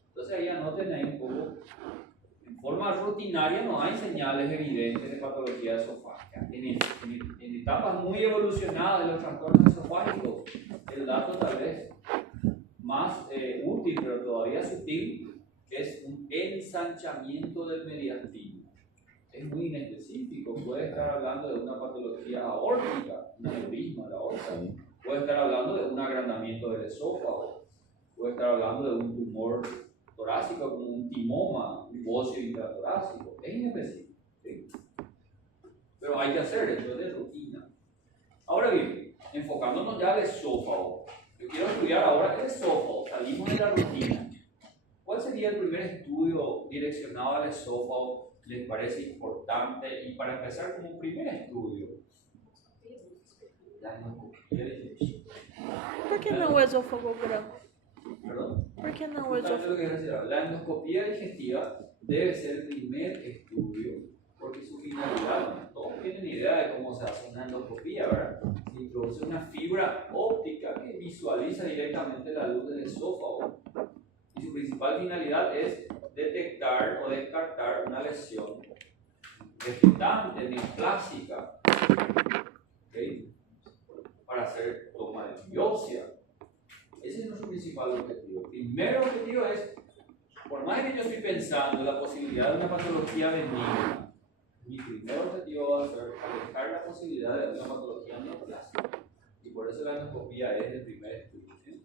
Entonces ahí anoten ahí un poco, en forma rutinaria no hay señales evidentes de patología esofágica. En etapas muy evolucionadas de los trastornos esofágicos, el dato tal vez más útil, pero todavía sutil, es un ensanchamiento del mediastino. Es muy inespecífico, puede estar hablando de una patología aórtica, un aneurisma de la aorta, puede estar hablando de un agrandamiento del esófago, puede estar hablando de un tumor torácico como un timoma, un bocio intratorácico, es inespecífico, ¿sí? Pero hay que hacer esto de rutina. Ahora bien, enfocándonos ya al esófago, yo quiero estudiar ahora el esófago, salimos de la rutina. ¿Cuál sería el primer estudio direccionado al esófago que les parece importante? Y para empezar, como primer estudio, la endoscopia digestiva. Por que não o esofagograma? ¿Perdón? Por que não o Justamente lo que esofagograma? quería decir ahora. La endoscopia digestiva debe ser el primer estudio porque su finalidad, todos tienen idea de cómo se hace una endoscopia, ¿verdad? Se introduce una fibra óptica que visualiza directamente la luz del esófago y su principal finalidad es detectar o descartar una lesión vegetante, neoplásica, ¿okay? Para hacer toma de biopsia. Ese es nuestro principal objetivo. El primer objetivo es, por más que yo estoy pensando en la posibilidad de una patología benigna, mi primer objetivo va a ser alejar la posibilidad de una patología neoplásica. Y por eso la endoscopia es el primer estudio, ¿sí?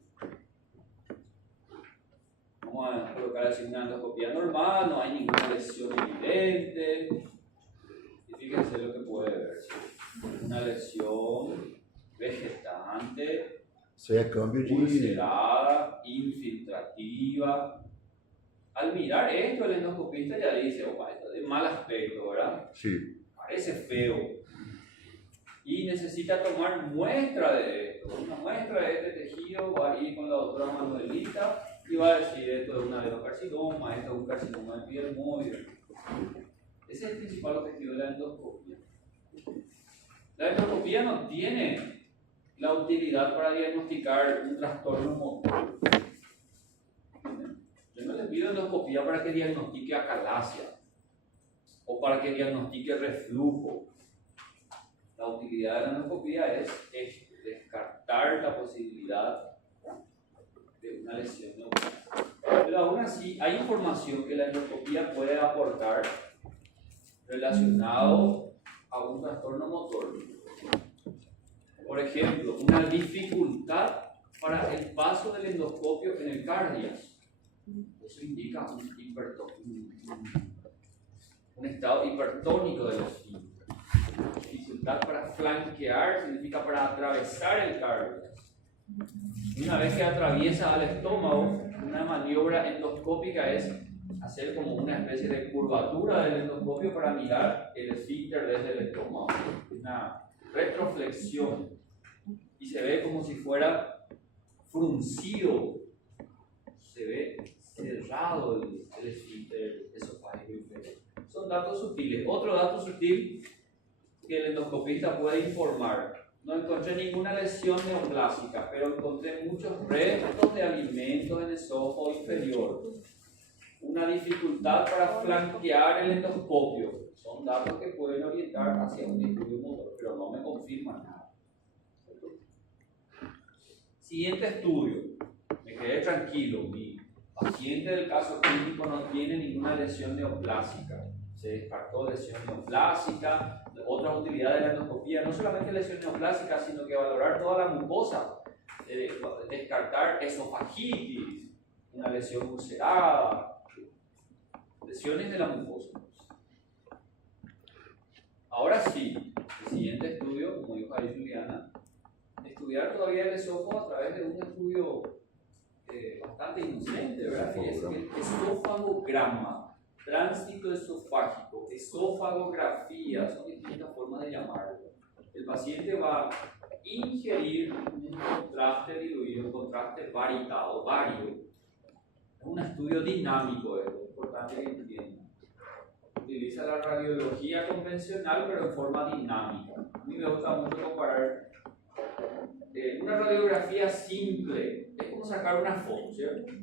Vamos a colocar así una endoscopia normal, no hay ninguna lesión evidente. Y fíjense lo que puede ver, ¿sí? Una lesión vegetante, Isso aí é câmbio de. ulcerada, infiltrativa. Al mirar esto, el endoscopista ya dice, opa, esto es de mal aspecto, ¿verdad? Sí. Parece feo. Y necesita tomar muestra de esto. Una muestra de este tejido, va a ir con la doctora Manuelita y va a decir, esto es un adenocarcinoma, esto es un carcinoma de epidemioide. Ese es el principal objetivo de la endoscopia. La endoscopia no tiene la utilidad para diagnosticar un trastorno motor. Yo no le pido endoscopia para que diagnostique acalasia o para que diagnostique reflujo. La utilidad de la endoscopia es descartar la posibilidad de una lesión neoplásica. Pero aún así hay información que la endoscopia puede aportar relacionado a un trastorno motor. Por ejemplo, una dificultad para el paso del endoscopio en el cardias. Eso indica un estado hipertónico del esfínter. Dificultad para flanquear significa para atravesar el cardias. Una vez que atraviesa al estómago, una maniobra endoscópica es hacer como una especie de curvatura del endoscopio para mirar el esfínter desde el estómago. Una retroflexión. Y se ve como si fuera fruncido, se ve cerrado el esfínter esofágico inferior. Son datos sutiles. Otro dato sutil que el endoscopista puede informar: no encontré ninguna lesión neoplásica, pero encontré muchos restos de alimentos en el esófago inferior. Una dificultad para flanquear el endoscopio. Son datos que pueden orientar hacia un estudio motor, pero no me confirman nada. Siguiente estudio. Me quedé tranquilo. Mi paciente del caso clínico no tiene ninguna lesión neoplásica. Se descartó lesión neoplásica. Otras utilidades de la endoscopia, no solamente lesión neoplásica, sino que valorar toda la mucosa. Descartar esofagitis, una lesión ulcerada, lesiones de la mucosa. Ahora sí, el siguiente estudio, como dijo ahí Juliana, estudiar todavía el esófago a través de un estudio bastante inocente, ¿verdad? Que es el esofagograma, tránsito esofágico, esofagografía, son distintas formas de llamarlo. El paciente va a ingerir un contraste diluido, un contraste varitado, vario. Es un estudio dinámico, es importante que entiendan. Utiliza la radiología convencional, pero en forma dinámica. A mí me gusta mucho comparar una radiografía simple es como sacar una foto, ¿cierto?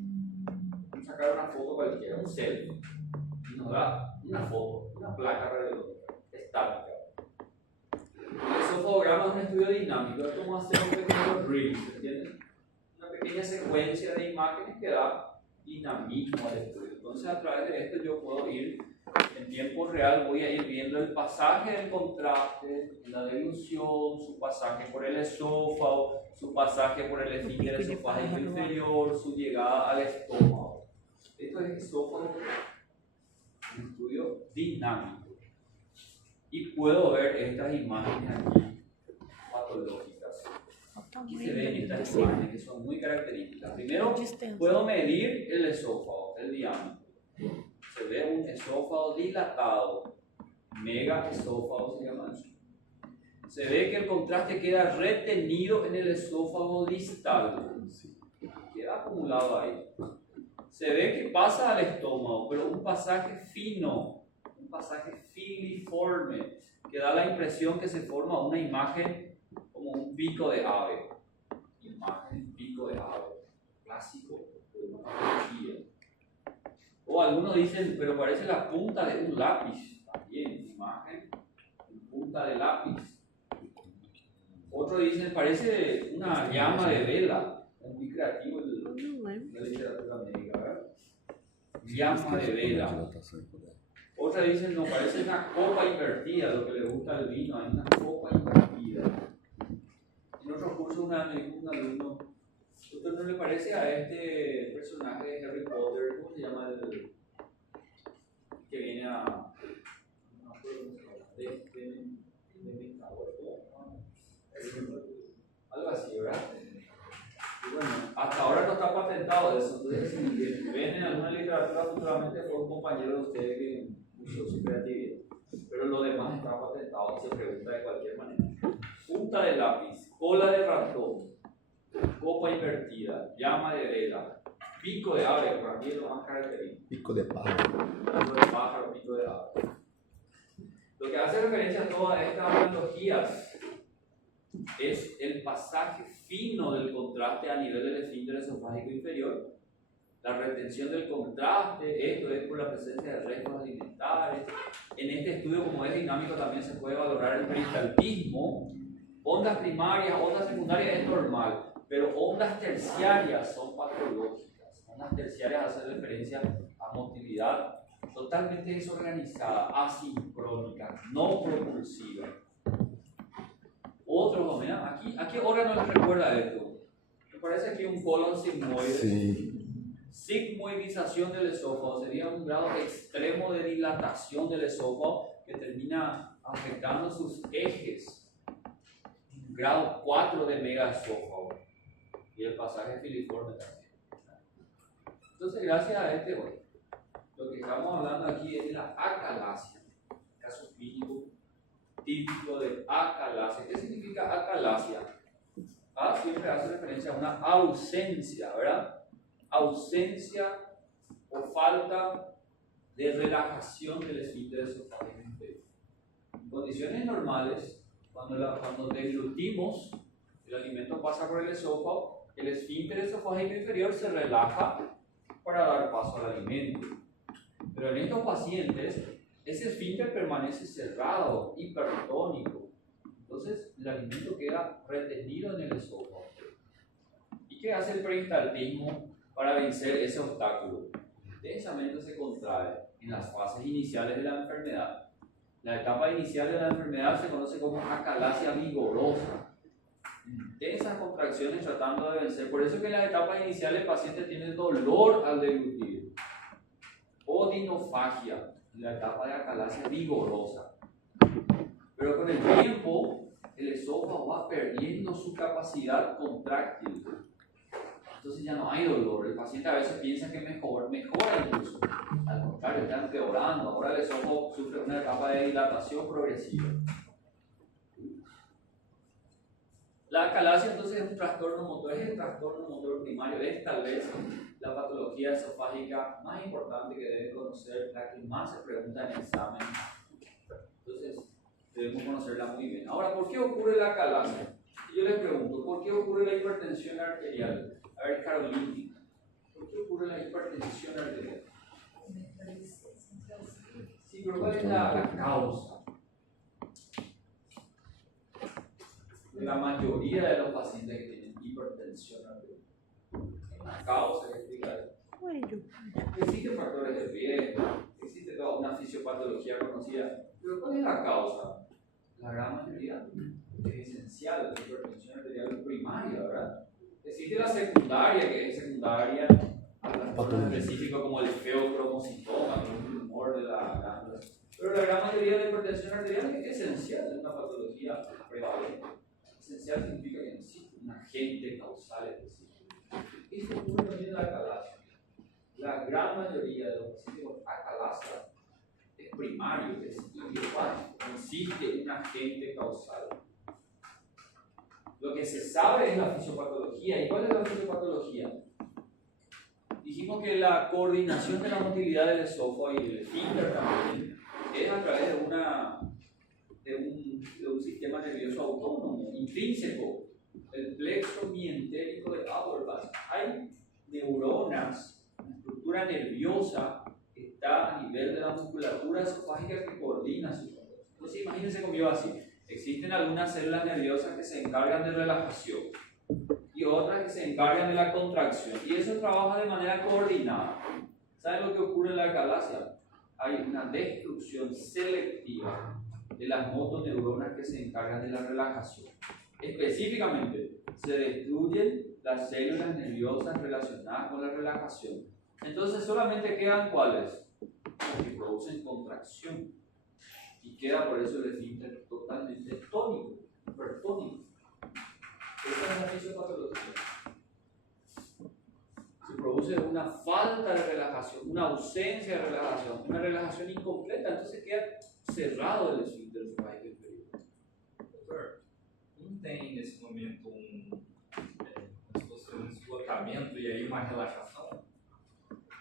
Sacar una foto cualquiera, un selfie, y nos da una foto, una placa radiológica estática. El esofagograma es un estudio dinámico, es como hacer un pequeño reel, ¿entiendes? Una pequeña secuencia de imágenes que da dinamismo al estudio. Entonces, a través de esto yo puedo ir en tiempo real, voy a ir viendo el pasaje del contraste, la dilución, su pasaje por el esófago, su pasaje por el esfínter esofágico inferior, su llegada al estómago. Esto es esófago, un estudio dinámico. Y puedo ver estas imágenes aquí patológicas. Aquí se ven estas imágenes que son muy características. Primero, puedo medir el esófago, el diámetro. Se ve un esófago dilatado, mega esófago se llama eso. Se ve que el contraste queda retenido en el esófago distal, queda acumulado ahí. Se ve que pasa al estómago, pero un pasaje fino, un pasaje filiforme, que da la impresión que se forma una imagen como un pico de ave. Imagen pico de ave, clásico de una patología. O algunos dicen, pero parece la punta de un lápiz, también, imagen en punta de lápiz. Otros dicen, parece una llama de vela, es muy creativo la literatura médica, ¿verdad? Llama de vela. Otras dicen, no, parece una copa invertida, lo que le gusta al vino, hay una copa invertida. En otro curso me dijo un alumno, ¿usted no le parece a este personaje de Harry Potter, cómo se llama el que viene a... no acuerdo, algo así, ¿verdad? Y bueno, hasta ahora no está patentado eso, entonces si ven en alguna literatura, futuramente fue un compañero de ustedes que usó su creatividad, pero lo demás está patentado, se pregunta de cualquier manera. Punta de lápiz, cola de ratón, copa invertida, llama de vela, pico de ave, para mí es lo más característico. Pico de pájaro. Pico de pájaro, pico de ave. Lo que hace referencia a todas estas analogías es el pasaje fino del contraste a nivel del esfínter esofágico inferior, la retención del contraste, esto es por la presencia de restos alimentares. En este estudio, como es dinámico, también se puede valorar el peristaltismo. Ondas primarias, ondas secundarias es normal, pero ondas terciarias son patológicas. Ondas terciarias hacen referencia a motilidad totalmente desorganizada, asincrónica, no propulsiva. Otro, mira, ¿a qué órgano les recuerda esto? Me parece aquí un colon sigmoide. Sí. Sigmoidización del esófago sería un grado extremo de dilatación del esófago que termina afectando sus ejes. Grado 4 de megaesófago y el pasaje filiforme también. Entonces, gracias a lo que estamos hablando aquí es de la acalasia, caso clínico típico de acalasia. ¿Qué significa acalasia? A siempre hace referencia a una ausencia, ¿verdad? Ausencia o falta de relajación del esfínter esofágico inferior. En condiciones normales, cuando deglutimos, el alimento pasa por el esófago, el esfínter esofágico inferior se relaja para dar paso al alimento. Pero en estos pacientes, ese esfínter permanece cerrado, hipertónico. Entonces, el alimento queda retenido en el esófago. ¿Y qué hace el peristaltismo para vencer ese obstáculo? Intensamente se contrae en las fases iniciales de la enfermedad. La etapa inicial de la enfermedad se conoce como acalasia vigorosa. Intensas contracciones tratando de vencer. Por eso que en las etapas iniciales el paciente tiene dolor al deglutir. Odinofagia, en la etapa de acalasia vigorosa. Pero con el tiempo, el esófago va perdiendo su capacidad contráctil. Entonces ya no hay dolor. El paciente a veces piensa que mejora incluso. Al contrario, está empeorando. Ahora el esófago sufre una etapa de dilatación progresiva. La acalasia entonces es un trastorno motor, es el trastorno motor primario, es tal vez la patología esofágica más importante que deben conocer, la que más se pregunta en el examen. Entonces debemos conocerla muy bien. Ahora, ¿por qué ocurre la acalasia? Yo les pregunto, ¿por qué ocurre la hipertensión arterial? A ver, Carolina, ¿por qué ocurre la hipertensión arterial? Sí, pero ¿cuál es la causa? La mayoría de los pacientes que tienen hipertensión arterial. La causa que explica eso. Existen factores de riesgo, existe toda una fisiopatología conocida, pero ¿cuál es la causa? La gran mayoría es esencial, la hipertensión arterial primaria, ¿verdad? Existe la secundaria, que es secundaria a las cosas específicas como el feocromocitoma, que es un tumor de la glándula. Pero la gran mayoría de la hipertensión arterial es esencial, es una patología prevalente. Esencial significa que existe un agente causal específico. Eso ocurre también en la acalasia. La gran mayoría de los pacientes con acalasia es primario, es idiopático, no existe un agente causal. Lo que se sabe es la fisiopatología. ¿Y cuál es la fisiopatología? Dijimos que la coordinación de la motilidad del esófago y del esfínter también es a través de un sistema nervioso autónomo, intrínseco, el plexo mientérico de Auerbach. Hay neuronas, una estructura nerviosa que está a nivel de la musculatura esofágica que coordina su proceso. Entonces imagínense conmigo así. Existen algunas células nerviosas que se encargan de relajación y otras que se encargan de la contracción, y eso trabaja de manera coordinada. ¿Saben lo que ocurre en la acalasia? Hay una destrucción selectiva de las motoneuronas que se encargan de la relajación. Específicamente, se destruyen las células nerviosas relacionadas con la relajación. Entonces solamente quedan ¿cuáles? Las que producen contracción. Y queda por eso el esfínter totalmente tónico, hipertónico. Esa es la fisiopatología. Se produce una falta de relajación, una ausencia de relajación, una relajación incompleta, entonces queda cerrado el esfínter esofágico inferior. Doutor, não tem nesse momento como se fosse esgotamento e aí uma relaxação?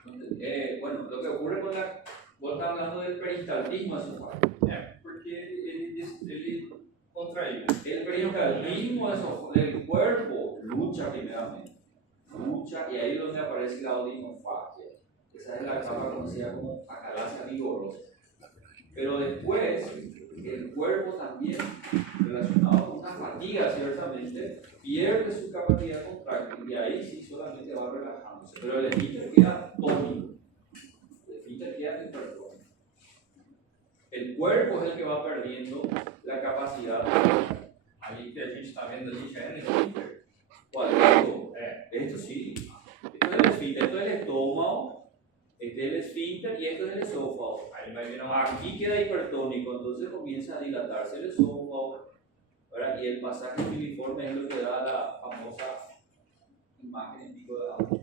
Bueno, lo que ocurre con la... Vos estás hablando del peristaltismo esofágico. Porque ele contraiu. El peristaltismo del cuerpo lucha primeramente. Lucha, y ahí es donde aparece la odinofagia. Esa es la capa conocida como acalasia vigorosa. Pero después, el cuerpo también, relacionado con una fatiga ciertamente, pierde su capacidad contráctil y ahí sí solamente va relajándose. Pero el esfínter queda tónico. El esfínter queda hipertónico. El cuerpo es el que va perdiendo la capacidad. Ali que a gente está vendo ali já é no esfínter. ¿Cuál? Esto. Esto sí. Esto es el esfínter, esto es el estómago, este es el esfínter y esto es el esófago. Aí vai virar uma Aquí queda hipertónico, entonces comienza a dilatarse el esófago, ¿verdad? Y el pasaje filiforme es lo que da la famosa imagen en pico de agua.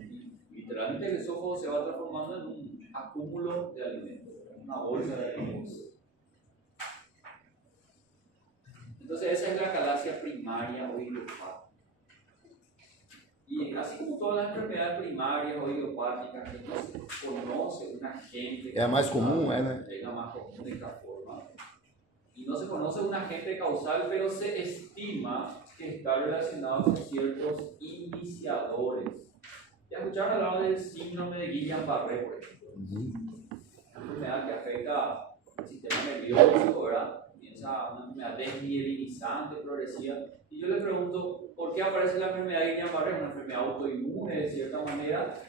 Literalmente el esófago se va transformando en un acúmulo de alimentos, en una bolsa de alimentos. Entonces esa es la acalasia primaria o idiopática. Y así como todas las enfermedades primarias o idiopáticas que no se conoce un agente É a mais causal, comum, né? es la más común de esta forma. Y no se conoce un agente causal, pero se estima que está relacionado con ciertos iniciadores. ¿Ya escucharon hablar del síndrome de Guillain-Barré, por ejemplo? Una enfermedad que afecta al sistema nervioso, ¿verdad? Comienza una enfermedad desmielinizante, progresiva. Y yo le pregunto, ¿por qué aparece la enfermedad de Guillain-Barré? Una enfermedad autoinmune, de cierta manera.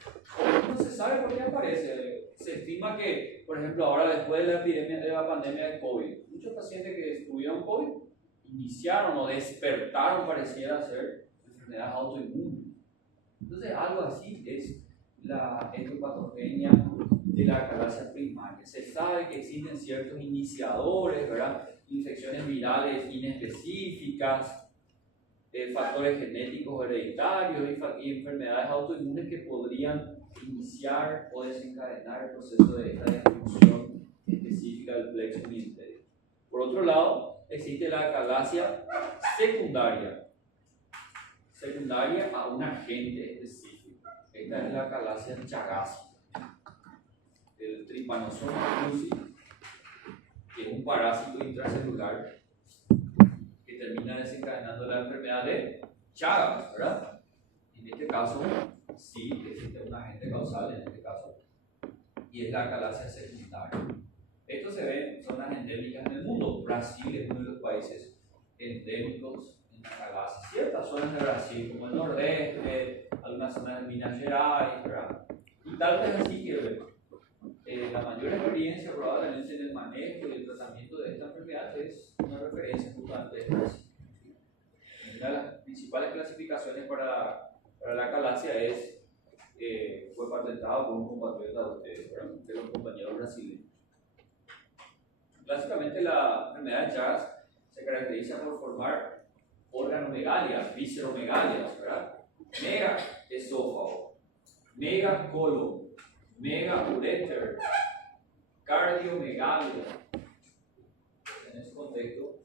No se sabe por qué aparece. Se estima que, por ejemplo, ahora después de la epidemia de la pandemia de COVID, muchos pacientes que tuvieron COVID iniciaron o despertaron, pareciera ser, enfermedades autoinmunes. Entonces, algo así es la endopatogenia de la acalasia primaria. Se sabe que existen ciertos iniciadores, ¿verdad? Infecciones virales inespecíficas, factores genéticos hereditarios y enfermedades autoinmunes que podrían iniciar o desencadenar el proceso de esta destrucción específica del plexo mientérico. Por otro lado, existe la acalasia secundaria a un agente específico. Esta es la acalasia chagásica, el Trypanosoma cruzi, que es un parásito intracelular que termina desencadenando la enfermedad de Chagas, ¿verdad? En este caso, sí, existe un agente causal en este caso, y es la acalasia secundaria. Esto se ve en zonas endémicas en el mundo. Brasil es uno de los países endémicos en la acalasia. Ciertas zonas de Brasil, como el nordeste, algunas zonas de Minas Gerais, ¿verdad? Y tal vez así que la mayor experiencia probablemente en el manejo y el tratamiento de esta enfermedad es una referencia justamente de Brasil. Una de las principales clasificaciones para la acalasia fue patentada por un compatriota de ustedes, ¿verdad? De los compañeros brasileños. Clásicamente la enfermedad de Chagas se caracteriza por formar organomegalias, visceromegalias, ¿verdad? Mega esófago, mega colon, mega ureter, cardiomegalia. En ese contexto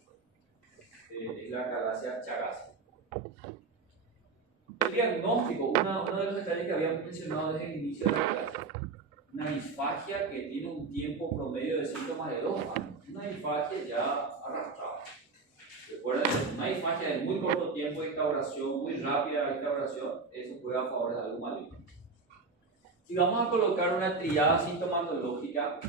es la acalasia chagásica. El diagnóstico, uno de los detalles que habíamos mencionado desde el inicio de la clase, una disfagia que tiene un tiempo promedio de síntomas de 2 años, una disfagia ya arrastrada. Recuerden, una disfagia de muy corto tiempo de instauración, muy rápida de instauración, eso juega a favor de algo maligno. Si vamos a colocar una triada sintomatológica,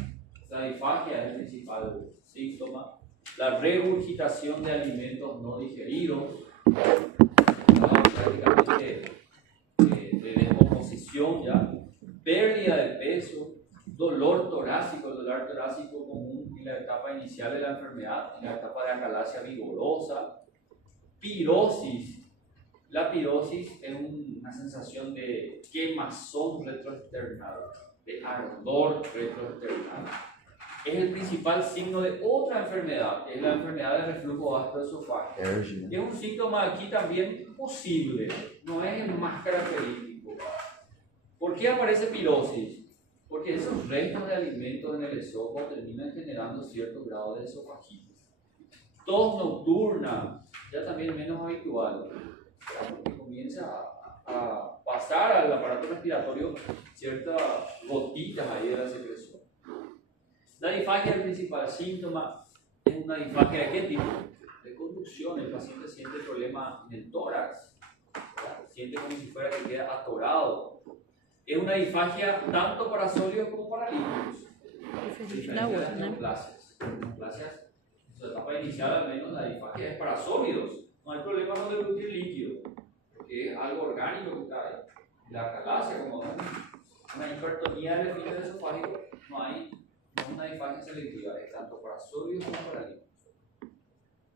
la disfagia es el principal síntoma, la regurgitación de alimentos no digeridos, prácticamente de descomposición ya, pérdida de peso, dolor torácico, el dolor torácico común en la etapa inicial de la enfermedad, en la etapa de acalasia vigorosa, pirosis. La pirosis es una sensación de quemazón retroesternal, de ardor retroesternal. Es el principal signo de otra enfermedad, que es la enfermedad de reflujo gastroesofágico. Es un síntoma aquí también posible, no es el más característico. ¿Por qué aparece pirosis? Porque esos restos de alimentos en el esófago terminan generando cierto grado de esofagitis. Tos nocturna, ya también menos habitual, porque comienza a pasar al aparato respiratorio ciertas gotitas ahí de la secreción. La disfagia, el principal síntoma, es una disfagia de qué tipo? De conducción. El paciente siente problema en el tórax, ¿verdad? Siente como si fuera que queda atorado. Es una disfagia tanto para sólidos como para líquidos. La Las otra, ¿no? neoplasias. Neoplasias, en su etapa inicial al menos, la disfagia es para sólidos. No hay problema con deglutir líquido, porque es algo orgánico que está ahí. La acalasia, como una hipertonía del esfínter esofágico, no hay una disfagia selectiva, es tanto para sólidos como para líquidos.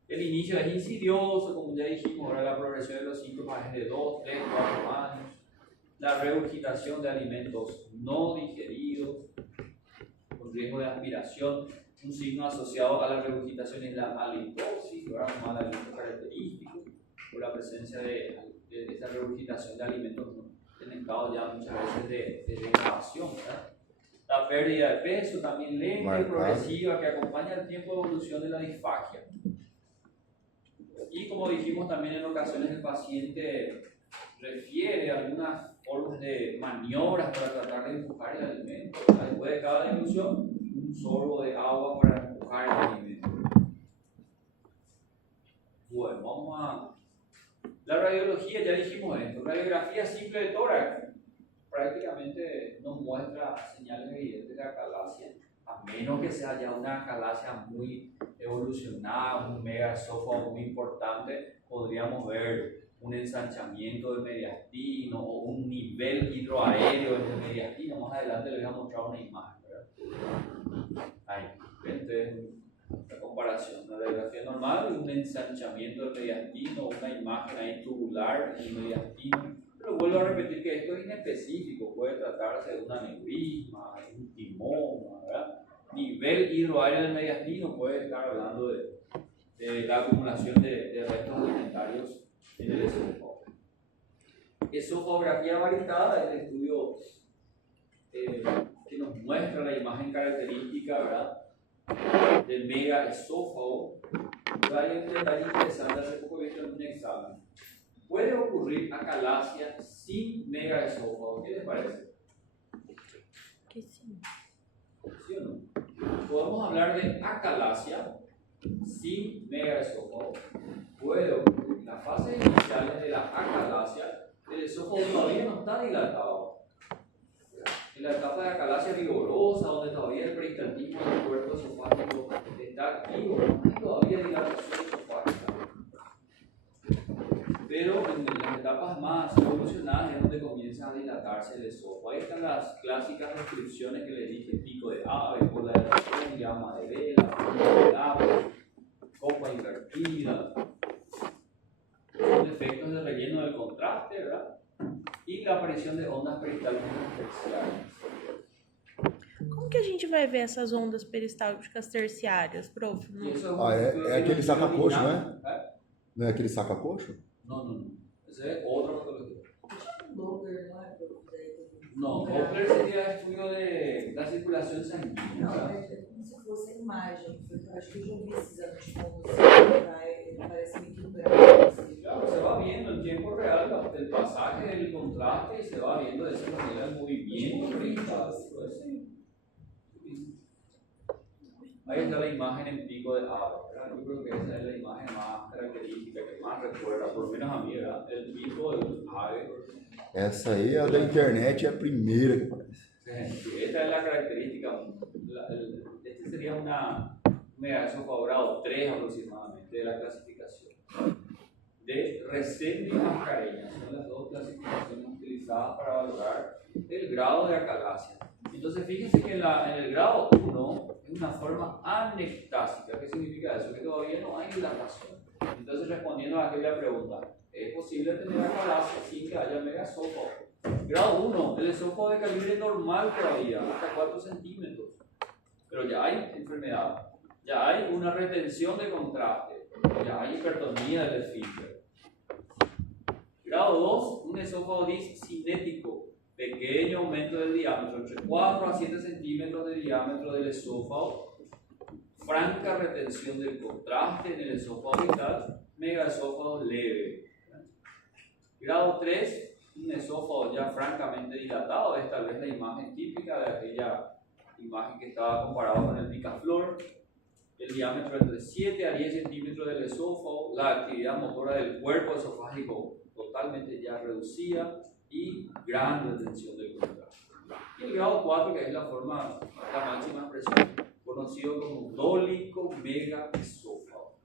El inicio es insidioso, como ya dijimos, ahora la progresión de los síntomas es de 2, 3, 4 años. La regurgitación de alimentos no digeridos, con riesgo de aspiración. Un signo asociado a la regurgitación es la halitosis, un mal aliento característico, por la presencia de esta regurgitación de alimentos en estado ya muchas veces de degradación, ¿verdad? La pérdida de peso también lenta y progresiva que acompaña el tiempo de evolución de la disfagia. Y como dijimos también en ocasiones el paciente refiere a algunas formas de maniobras para tratar de empujar el alimento. Después de cada dilución, un sorbo de agua para empujar el alimento. Bueno, vamos a... La radiología, ya dijimos esto, radiografía simple de tórax prácticamente no muestra señales evidentes de acalasia, a menos que sea ya una acalasia muy evolucionada, un megaesófago muy importante, podríamos ver un ensanchamiento del mediastino o un nivel hidroaéreo en el mediastino. Más adelante les voy a mostrar una imagen, ¿verdad? Ahí, ven, la comparación, una radiografía normal y un ensanchamiento del mediastino, una imagen ahí tubular en el mediastino. Pero vuelvo a repetir que esto es inespecífico, puede tratarse de un aneurisma, de un timoma, ¿verdad? Nivel hidroaéreo del mediastino, puede estar hablando de la acumulación de restos alimentarios en el esófago. Esofagografía varitada es el estudio que nos muestra la imagen característica, ¿verdad?, del megaesófago. Hay un detalle interesante, hace poco he visto en un examen. Puede ocurrir acalasia sin megaesófago. ¿Qué les parece? Que sí. ¿Sí o no? Podemos hablar de acalasia sin megaesófago, puedo, en las fases iniciales de la acalasia, el esófago todavía no está dilatado. En la etapa de acalasia vigorosa, donde todavía el peristaltismo del cuerpo esofágico está activo, no hay todavía dilatación esofágica. Pero en las etapas más evolucionadas es donde comienza a dilatarse el esófago. Ahí están las clásicas descripciones que les dije: pico de ave, cola de ratón, llama de vela, punta de ave, copa invertida. Son efectos de relleno del contraste, ¿verdad? Y la aparición de ondas peristálticas terciárias. Como que a gente vai ver essas ondas peristálticas terciárias, prof? Y eso es Ah, é aquele saca-coxo, né? ¿Eh? Não é aquele saca-coxo? No. Esa es otra patología. Doppler, não é? Daí No, Doppler sería estudio de la circulación sanguínea. Não, ¿verdad? é como se fosse a imagem. Eu acho que eu já vi esses exames de condução, ele parece meio equilibrado. Assim. Claro, se va viendo en tiempo real el pasaje del contraste y se va viendo de esa manera el movimiento peristáltico. Sí. Ahí está la imagen en pico de ave, ¿verdad? Yo creo que esa es la imagen más característica, que más recuerda, por lo menos a mí, ¿verdad? El pico de ave. Essa aí é a da internet, é a primeira que aparece. Sí, esta es la característica. Este sería un megaesófago grado 3 aproximadamente de la clasificación. De Resendi y Mascareñas son las dos clasificaciones utilizadas para valorar el grado de acalasia. Entonces, fíjense que en el grado 1 es una forma anectásica. ¿Qué significa eso? Que todavía no hay dilatación. Entonces, respondiendo a aquella pregunta, ¿es posible tener acalasia sin que haya megaesófago? Grado 1, el esófago de calibre normal todavía, hasta 4 centímetros. Pero ya hay enfermedad, ya hay una retención de contraste, ya hay hipertonía del esfínter. Grado 2, un esófago discinético, pequeño aumento del diámetro, entre 4 a 7 centímetros de diámetro del esófago, franca retención del contraste en el esófago vital, megaesófago leve. Grado 3, un esófago ya francamente dilatado, es tal vez la imagen típica de aquella imagen que estaba comparado con el picaflor, el diámetro entre 7 a 10 centímetros del esófago, la actividad motora del cuerpo esofágico totalmente ya reducida y gran retención del contraste. Y el grado 4, que es la forma, la máxima expresión, conocido como dólico megaesófago,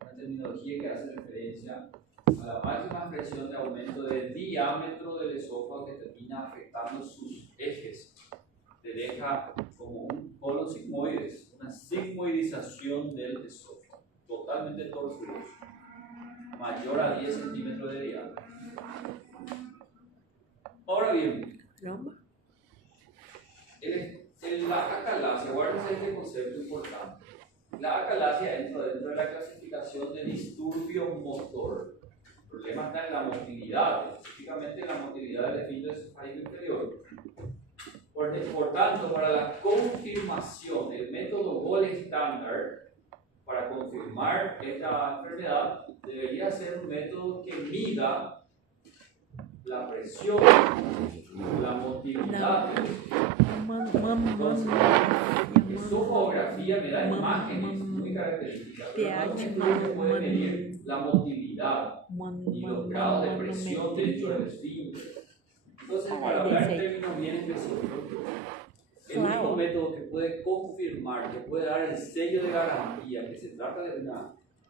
una terminología que hace referencia a la máxima expresión de aumento del diámetro del esófago que termina afectando sus ejes. Te deja como un colon sigmoides, una sigmoidización del esófago, totalmente tortuoso, mayor a 10 centímetros de diámetro. Ahora bien, la acalasia, guárdense este concepto importante. La acalasia entra dentro de la clasificación de disturbio motor. El problema está en la motilidad, específicamente en la motilidad del esfínter esofágico inferior. Por tanto, para la confirmación del método Gold estándar, para confirmar esta enfermedad, debería ser un método que mida la presión, la motilidad del Entonces, esofagografía me da imágenes muy características, pero no puede medir la motilidad y los grados de presión dentro del esfínter. Entonces, para hablar en términos bien específicos, el único método que puede confirmar, que puede dar el sello de garantía que se trata de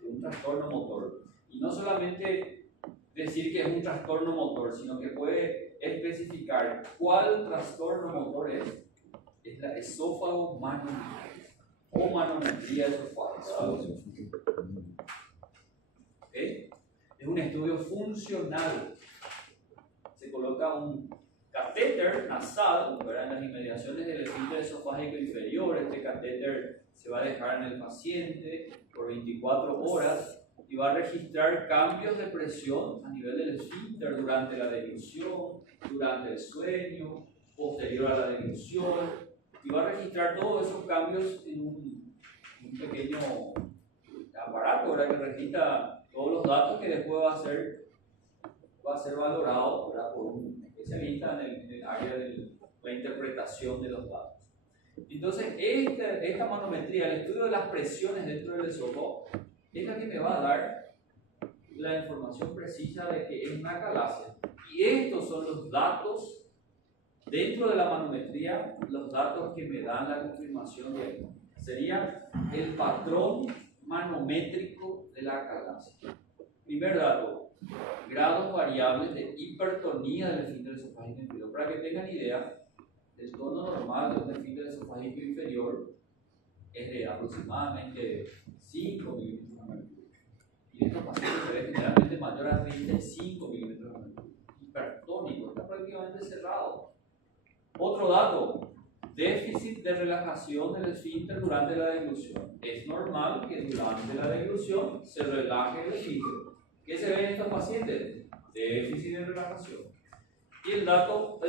un trastorno motor, y no solamente decir que es un trastorno motor, sino que puede especificar cuál trastorno motor es la esófago-manometría o manometría esofágica. ¿Okay? Es un estudio funcional. Se coloca un catéter nasal en las inmediaciones del esfínter esofágico inferior. Este catéter se va a dejar en el paciente por 24 horas y va a registrar cambios de presión a nivel del esfínter durante la deglución, durante el sueño, posterior a la deglución, y va a registrar todos esos cambios en un pequeño aparato, ¿verdad?, que registra todos los datos que después va a ser valorado, ¿verdad?, por un especialista en el área de la interpretación de los datos. Entonces, esta manometría, el estudio de las presiones dentro del esófago, es la que me va a dar la información precisa de que es una calasia. Y estos son los datos dentro de la manometría, los datos que me dan la confirmación diagnóstica. Sería el patrón manométrico de la calasia. Primer dato, grados variables de hipertonía del esfínter esofágico inferior. Para que tengan idea, el tono normal de un esfínter esofágico inferior es de aproximadamente 5 milímetros de mercurio. Y estos pacientes se ven generalmente mayor a 35 milímetros de mercurio. Hipertónico, está prácticamente cerrado. Otro dato, déficit de relajación del esfínter durante la deglución. Es normal que durante la deglución se relaje el esfínter. ¿Qué se ve en estos pacientes? Déficit de relajación. Y el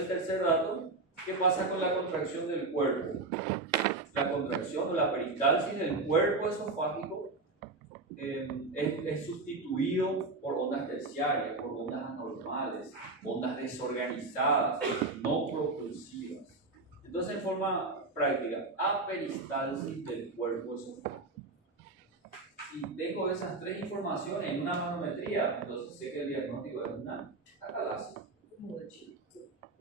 tercer dato, ¿qué pasa con la contracción del cuerpo? La contracción o la peristalsis del cuerpo esofágico es sustituido por ondas terciarias, por ondas anormales, ondas desorganizadas, no propulsivas. Entonces, en forma práctica, aperistalsis del cuerpo esofágico. Si tengo esas tres informaciones en una manometría, entonces sé que el diagnóstico es una acalasia. Cumulativo.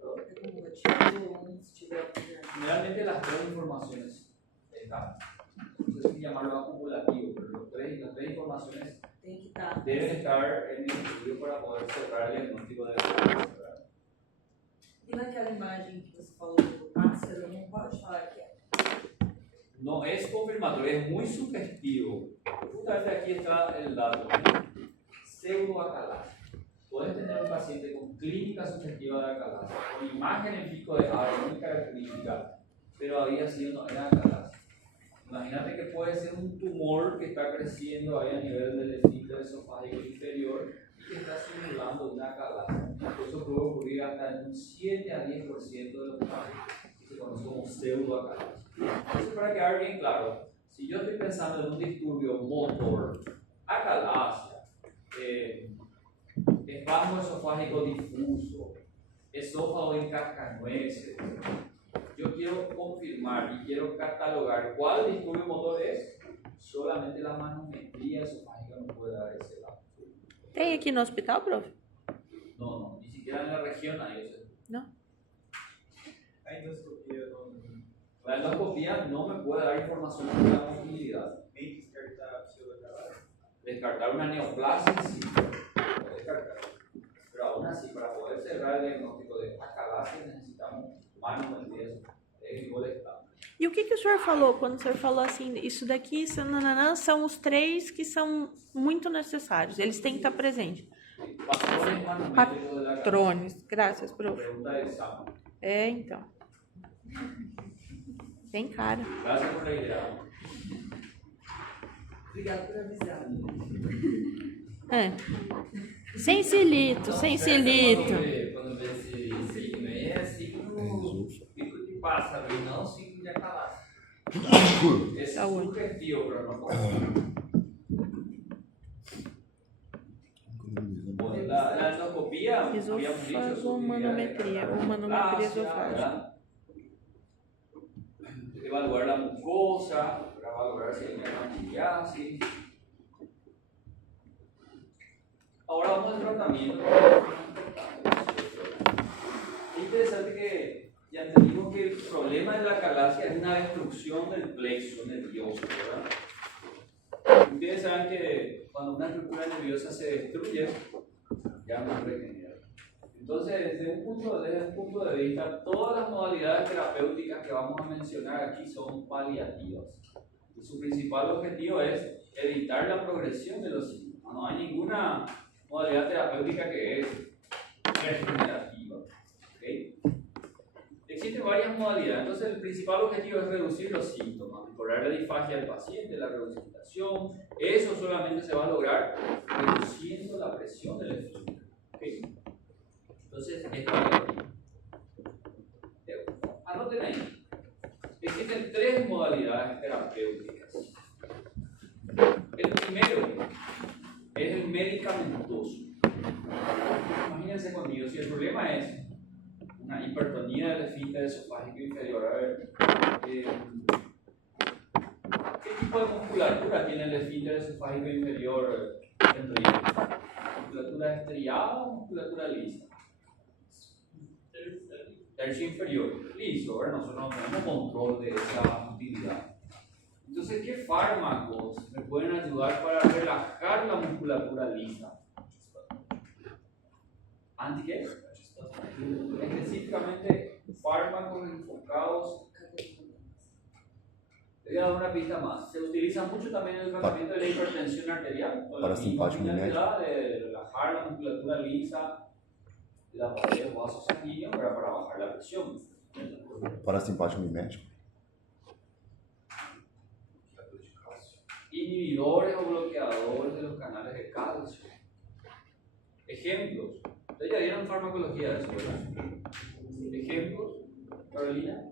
É cumulativo ou se tiver Generalmente las tres informaciones están, no sé si llamarlo acumulativo, pero las tres informaciones tem que estar. deben estar en el estudio para poder cerrar el diagnóstico de la calasia. E naquela imagem que você falou do pássaro, não pode falar que é. No es confirmatorio, es muy sugestivo. Justamente aquí está el dato. Pseudoacalasia. Puedes tener un paciente con clínica sugestiva de acalasia, con imagen en pico de ave muy característica, pero había sido no era acalasia. Imagínate que puede ser un tumor que está creciendo ahí a nivel del esfínter esofágico inferior y que está simulando una acalasia. Eso puede ocurrir hasta en un 7 a 10% de los casos, que se conoce como pseudoacalasia. Entonces, para quedar bien claro, si yo estoy pensando en un disturbio motor, acalasia, espasmo esofágico difuso, esófago en cascanueces, yo quiero confirmar y quiero catalogar cuál disturbio motor es, solamente la manometría esofágica me puede dar ese dato. Tem aqui no hospital, prof? No, ni siquiera en la región hay ese. No. A endoscopia não La endoscopía no me puede dar información sobre la motilidad. nem descartar pseudoacalasia. Descartar una neoplasia sí, puede descartar. Pero aún así, para poder cerrar el diagnóstico de acalasia necesitamos manometrías de igual estado. E o que o senhor falou quando o senhor falou assim, isso daqui são os três que são muito necessários, eles têm que estar presentes. Patrones manométricos de la acalasia. Patrones, graças, prof. Pregunta de examen. É, então. Tem cara. Gracias por la idea. Obrigado por avisar. É. Sem silito, sem silito. Quando vê esse signo aí, é signo pico de pássaro e não signo de acalasia. Es Saúde. sugestivo, pero no como. La endoscopía, habíamos dicho, Esofagomanometria, ou manometria esofágica. Evaluar la mucosa, para valorar si hay candidiasis. Ahora vamos al tratamiento. Es interesante que ya entendimos que el problema de la acalasia es una destrucción del plexo nervioso, ¿verdad? Ustedes saben que cuando una estructura nerviosa se destruye, ya no regenera. Entonces, desde un punto de vista, todas las modalidades terapéuticas que vamos a mencionar aquí son paliativas. Y su principal objetivo es evitar la progresión de los síntomas. No hay ninguna modalidad terapéutica que es regenerativa. ¿Okay? Existen varias modalidades. Entonces, el principal objetivo es reducir los síntomas, mejorar la disfagia del paciente, la reducción. Eso solamente se va a lograr reduciendo la presión del esfínter. ¿Okay? Entonces, es paliativo. Anoten ahí. Existen tres modalidades terapéuticas. El primero es el medicamentoso. Imagínense conmigo, si el problema es una hipertonía del esfínter esofágico inferior. A ver, ¿qué tipo de musculatura tiene el esfínter esofágico inferior en riesgo? ¿Musculatura estriada o musculatura lisa? Tercio inferior, liso, ¿verdad? Nosotros no tenemos control de esa utilidad. Entonces, ¿qué fármacos me pueden ayudar para relajar la musculatura lisa? ¿Anti qué? Específicamente, fármacos enfocados. Le voy a dar una pista más. Se utiliza mucho también en el tratamiento de la hipertensión arterial, con la misma finalidad de relajar la musculatura lisa, la pared de vasos sanguíneos para bajar la presión. Parasimpático mimético. Inhibidores o bloqueadores de los canales de calcio. Ejemplos. Ustedes ya dieron farmacología de eso, ¿verdad? Ejemplos. Carolina.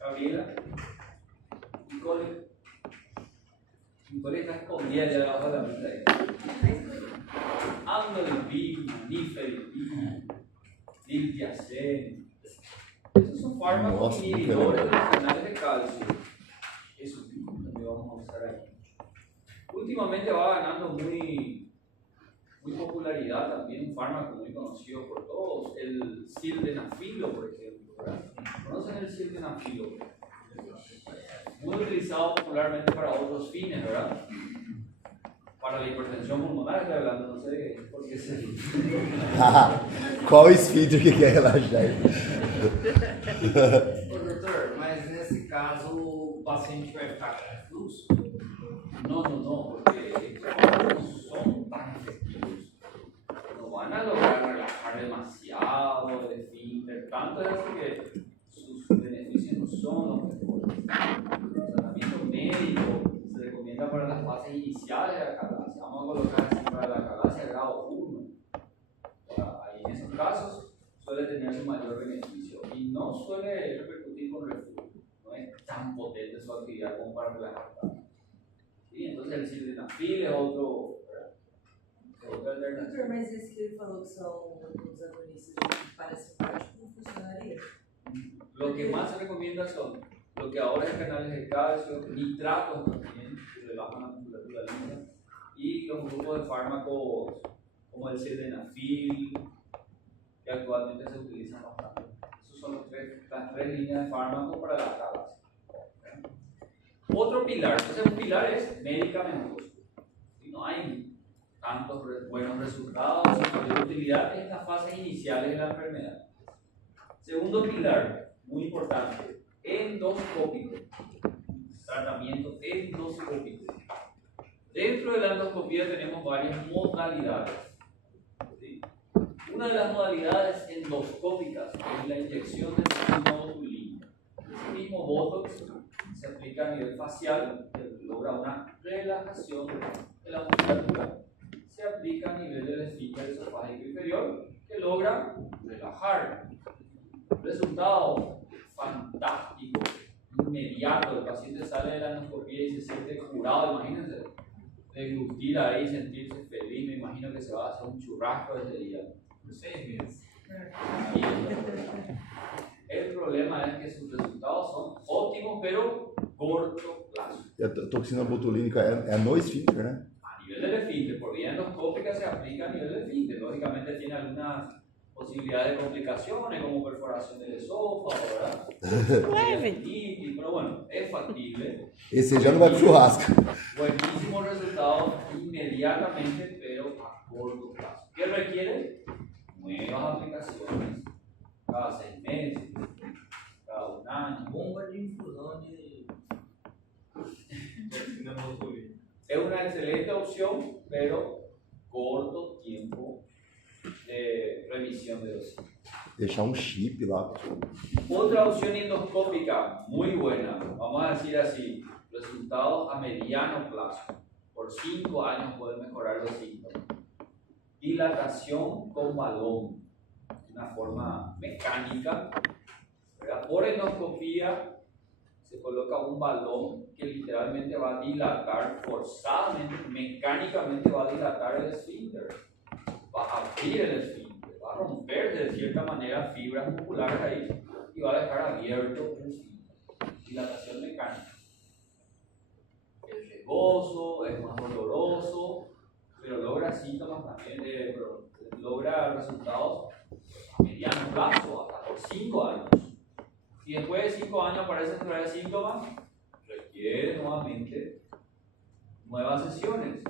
Gabriela. Nicole. Nicole está escondida allá abajo de la mesa ahí. Amlodipina, nifedipina, diltiazem. Esos son fármacos inhibidores de los canales de calcio. Eso también vamos a usar aquí. Últimamente va ganando muy popularidad también un fármaco muy conocido por todos, el sildenafilo, por ejemplo, ¿verdad? ¿Conocen el sildenafilo? Muy utilizado popularmente para otros fines, ¿verdad? Para la hipertensión pulmonar, estoy hablando, no sé por qué se... Qual esfínter que quer relaxar? Ô, doutor, mas nesse caso o paciente vai ficar com refluxo? No, porque no son tan efectivos. No van a lograr relajar demasiado el esfínter, tanto es así que sus beneficios no son los mejores. El tratamiento médico se recomienda para las fases iniciales de la calasia. Vamos a colocar así para la calasia grado 1. Ahí en esos casos suele tener su mayor beneficio y no suele repercutir con reflujo. No es tan potente su actividad como para relajar tanto. ¿Sí? Entonces el sildenafil es otra alternativa. Doutor, mas esse que ele falou que são os agonistas de parasimpático não funcionaria? Lo que más se recomienda son bloqueadores de canales de calcio, nitratos también, que rebajan la musculatura lisa, y los grupos de fármacos como el sildenafil, que actualmente se utilizan bastante. Esas son las tres líneas de fármacos para la calasia. Otro pilar, entonces un pilar es medicamentoso. Si no hay tantos buenos resultados y mayor utilidad en las fases iniciales de la enfermedad. Segundo pilar, muy importante, endoscópico. Tratamiento endoscópico. Dentro de la endoscopía tenemos varias modalidades. ¿Sí? Una de las modalidades endoscópicas es la inyección de sistema botulínico. Ese mismo botox se aplica a nivel facial, que logra una relajación de la musculatura. Se aplica a nivel del esfínter esofágico inferior, que logra relajar. Resultado fantástico, inmediato. El paciente sale de la endoscopía y se siente curado. Imagínense, deglutir ahí, sentirse feliz. Me imagino que se va a hacer un churrasco ese día. Por 6 meses. El problema es que sus resultados son óptimos, pero corto plazo. E a toxina botulínica é no esfínter, né? A nivel del esfínter, por vía endoscópica se aplica a nivel del esfínter. Lógicamente tiene algunas posibilidades de complicaciones como perforación del esófago, ¿verdad? Pero bueno, es factible. Esse já não vai pro churrasco. Buenísimos resultados inmediatamente, pero a corto plazo. ¿Qué requiere? Nuevas aplicaciones cada 6 meses, cada 1 año. Bomba de infusão de Toxina botulínica. Es una excelente opción, pero corto tiempo de remisión de dosis. Deixar chip lá. Otra opción endoscópica muy buena, vamos a decir así, resultados a mediano plazo. Por 5 años pueden mejorar los síntomas. Dilatación con balón, una forma mecánica, ¿verdad? Por endoscopía se coloca un balón que literalmente va a dilatar forzadamente, mecánicamente va a dilatar el esfínter. va a abrir el esfínter, va a romper de cierta manera fibras musculares ahí y va a dejar abierto el esfínter. Dilatación mecánica. Es riesgoso, es más doloroso, pero logra síntomas también, logra resultados a mediano plazo, hasta por 5 años. Si después de 5 años aparecen todavía síntomas, requiere nuevamente nuevas sesiones.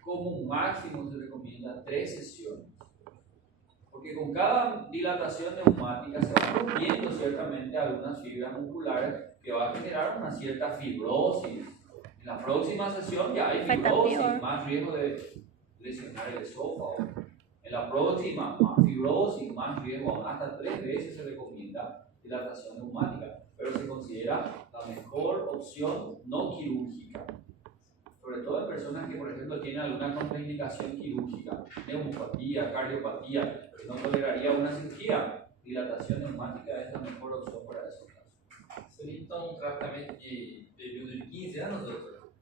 Como máximo se recomienda 3 sesiones. Porque con cada dilatación neumática se van rompiendo ciertamente algunas fibras musculares que va a generar una cierta fibrosis. En la próxima sesión ya hay fibrosis, más riesgo de lesionar el esófago. En la próxima, más fibrosis, más riesgo, hasta 3 veces se recomienda dilatación neumática, pero se considera la mejor opción no quirúrgica. Sobre todo en personas que, por ejemplo, tienen alguna contraindicación quirúrgica, neumopatía, cardiopatía, que no toleraría una cirugía, dilatación neumática es la mejor opción para esos casos. Seria então um tratamento de período de 15 anos, doutor?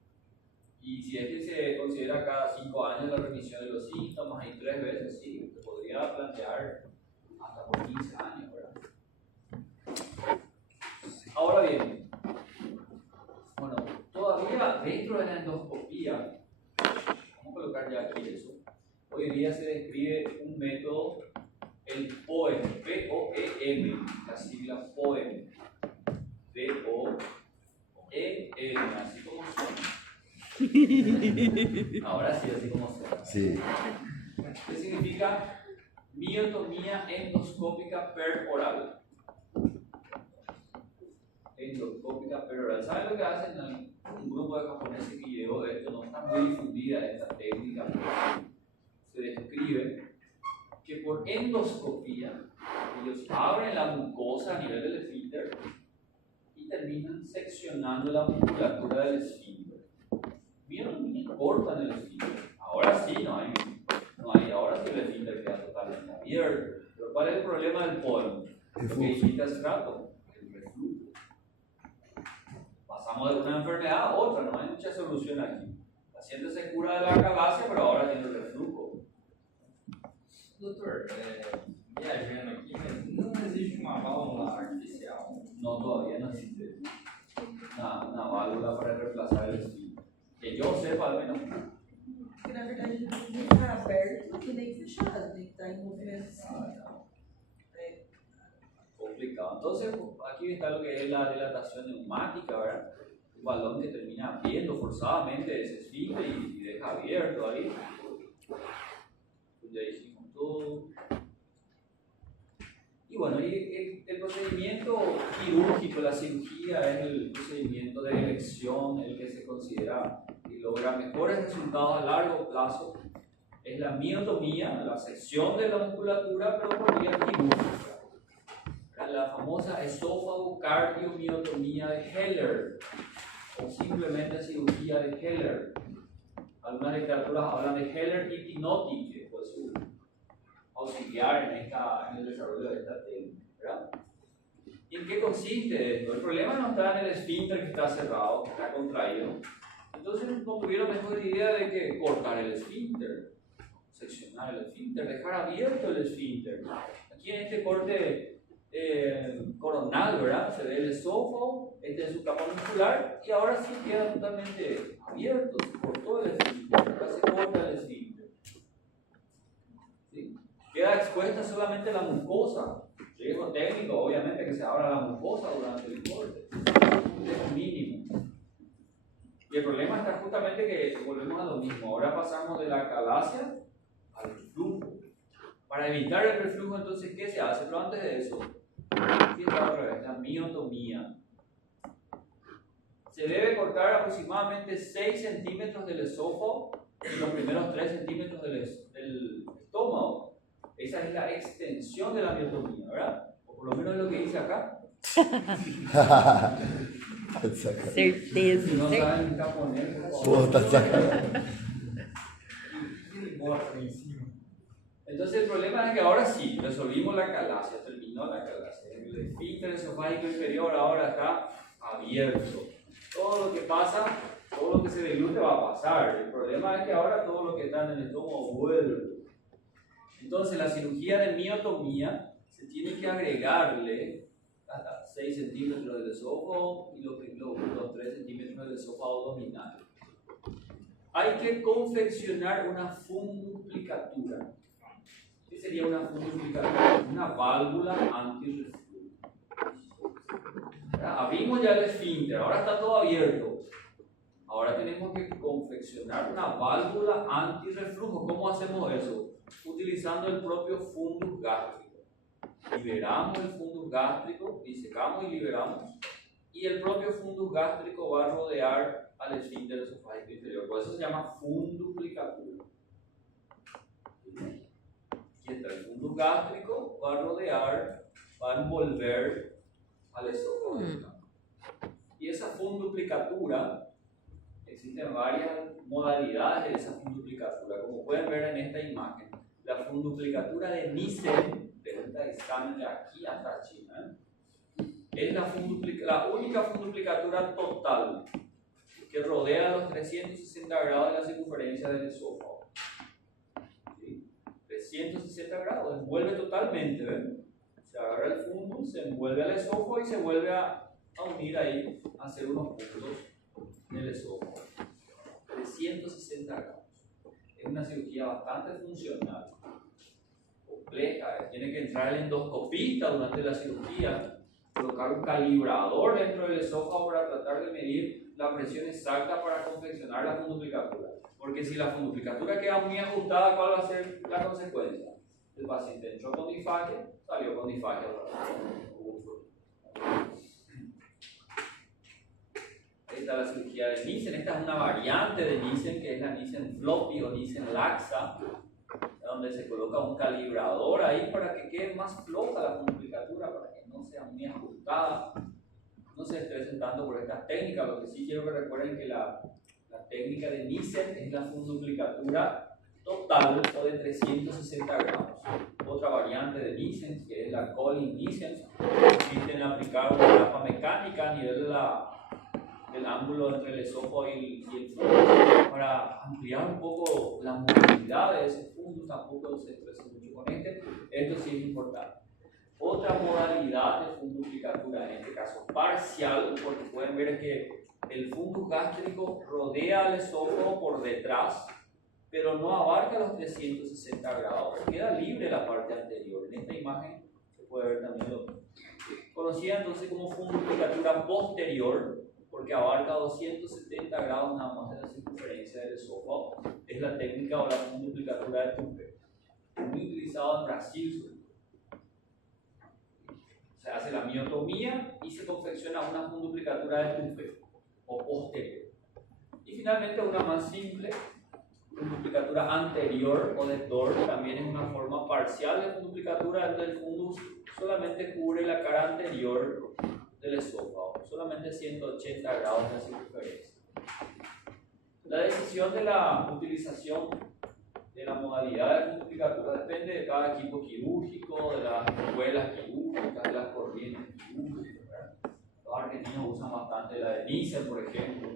Y si es que se considera cada 5 años la remisión de los síntomas y 3 veces, sí, se podría plantear hasta por 15 años, ¿verdad? Ahora bien, bueno, todavía dentro de la endoscopía, vamos a colocar ya aquí eso, hoy día se describe un método, el POEM, P-O-E-M, la sigla POEM, P-O-E-M, así como suena. Ahora sí, así como suena. Sí. ¿Qué significa? Miotomía endoscópica peroral. Endoscópica peroral. ¿Saben lo que hacen? Un grupo de japoneses que llegó de esto, no está muy difundida esta técnica, pero se describe que por endoscopía ellos abren la mucosa a nivel del esfínter y terminan seccionando la musculatura del esfínter. Bien, cortan el esfínter. Ahora sí, no hay, ahora sí el esfínter queda totalmente abierto. Pero ¿cuál es el problema del POEM? Lo que dijiste hace rato, el reflujo. Pasamos de una enfermedad a otra, no hay mucha solución aquí. El paciente se cura de la galaxia, pero ahora tiene el reflujo. Doutor, viajando aqui, mas não existe uma válvula artificial? No, todavía no existe una válvula para reemplazar el esfínter. Que yo sepa, al menos. Porque na verdade ele tem que estar aberto e nem fechado, tem que estar em movimento assim. Complicado. Entonces, aquí está lo que es la dilatación neumática, ¿verdad? Un balón que termina abriendo forzadamente ese esfínter y deja abierto ahí. Ya hicimos todo. Y bueno, el procedimiento quirúrgico, la cirugía, es el procedimiento de elección, el que se considera y logra mejores resultados a largo plazo. Es la miotomía, la sección de la musculatura, pero por vía quirúrgica. La famosa esófago-cardiomiotomía de Heller, o simplemente cirugía de Heller. Algunas literaturas hablan de Heller y Pinotti, que fue su auxiliar en el desarrollo de esta técnica, ¿verdad? ¿Y en qué consiste esto? El problema no está en el esfínter que está cerrado, que está contraído. Entonces no tuvieron mejor idea de que cortar el esfínter, seccionar el esfínter, dejar abierto el esfínter. Aquí en este corte coronal, ¿verdad? Se ve el esófago, este es su capa muscular y ahora sí queda totalmente abierto, se cortó el esfínter, acá se corta el esfínter. ¿Sí? Queda expuesta solamente la mucosa. Riesgo técnico, obviamente, que se abra la mucosa durante el corte. Es mínimo. Y el problema está justamente que volvemos a lo mismo. Ahora pasamos de la calasia al reflujo. Para evitar el reflujo, entonces, ¿qué se hace? Pero antes de eso, aquí está otra vez, la miotomía. Se debe cortar aproximadamente 6 centímetros del esófago y los primeros 3 centímetros del estómago. Esa es la extensión de la miotomía, ¿verdad? O por lo menos es lo que dice acá. Certeza. Si no saben japonés, Pô, tá sacando. Entonces el problema es que ahora sí, resolvimos la calasia, terminó la calasia. El esfínter esofágico inferior ahora está abierto. Todo lo que pasa, todo lo que se deglute va a pasar. El problema es que ahora todo lo que está en el estómago vuelve. Entonces, la cirugía de miotomía se tiene que agregarle hasta 6 centímetros del esófago y los 3 centímetros del esófago abdominal. Hay que confeccionar una funduplicatura. ¿Qué sería una funduplicatura? Una válvula antirreflujo. Abrimos ya el esfínter, ahora está todo abierto. Ahora tenemos que confeccionar una válvula antirreflujo. ¿Cómo hacemos eso? Utilizando el propio fundus gástrico. Liberamos el fundus gástrico, disecamos y liberamos, y el propio fundus gástrico va a rodear al esfínter esofágico inferior. Por eso se llama funduplicatura. Y el fundus gástrico va a rodear, va a envolver al esófago. Y esa funduplicatura, existen varias modalidades de esa funduplicatura, como pueden ver en esta imagen. La funduplicatura de Nissen, de esta escáner de aquí hasta China, es la única funduplicatura total que rodea los 360 grados de la circunferencia del esófago. ¿Sí? 360 grados, envuelve totalmente, ¿ven? Se agarra el fundus, se envuelve al esófago y se vuelve a unir ahí, a hacer unos puntos en el esófago. 360 grados. Es una cirugía bastante funcional, compleja. Tiene que entrar el endoscopista durante la cirugía, colocar un calibrador dentro del esófago para tratar de medir la presión exacta para confeccionar la funduplicatura. Porque si la funduplicatura queda muy ajustada, ¿cuál va a ser la consecuencia? El paciente entró con disfagia, salió con disfagia. Esta es la cirugía de Nissen. Esta es una variante de Nissen, que es la Nissen floppy o Nissen laxa, donde se coloca un calibrador ahí para que quede más floja la funduplicatura, para que no sea muy ajustada, no se estresen tanto por esta técnica. Lo que sí quiero que recuerden que la técnica de Nissen es la funduplicatura total o de 360 grados. Otra variante de Nissen, que es la Collins Nissen, consiste en aplicar una capa mecánica a nivel del ángulo entre el esófago y el fundus para ampliar un poco la movilidad de ese fundus. Tampoco se estresa mucho con esto sí es importante. Otra modalidad de funduplicatura, en este caso parcial, porque pueden ver que el fundus gástrico rodea al esófago por detrás, pero no abarca los 360 grados, queda libre la parte anterior. En esta imagen se puede ver también lo conocida entonces como funduplicatura posterior, porque abarca 270 grados nada más de la circunferencia del esófago. Es la técnica o la funduplicatura de Tupper, muy utilizada en Brasil. Se hace la miotomía y se confecciona una funduplicatura de Tupper o posterior. Y finalmente una más simple, funduplicatura anterior o de Dor, también es una forma parcial de funduplicatura donde el fundus solamente cubre la cara anterior del esófago, solamente 180 grados de circunferencia. La decisión de la utilización de la modalidad de funduplicatura depende de cada equipo quirúrgico, de las escuelas quirúrgicas, de las corrientes quirúrgicas, ¿verdad? Los argentinos usan bastante la de Nissen, por ejemplo.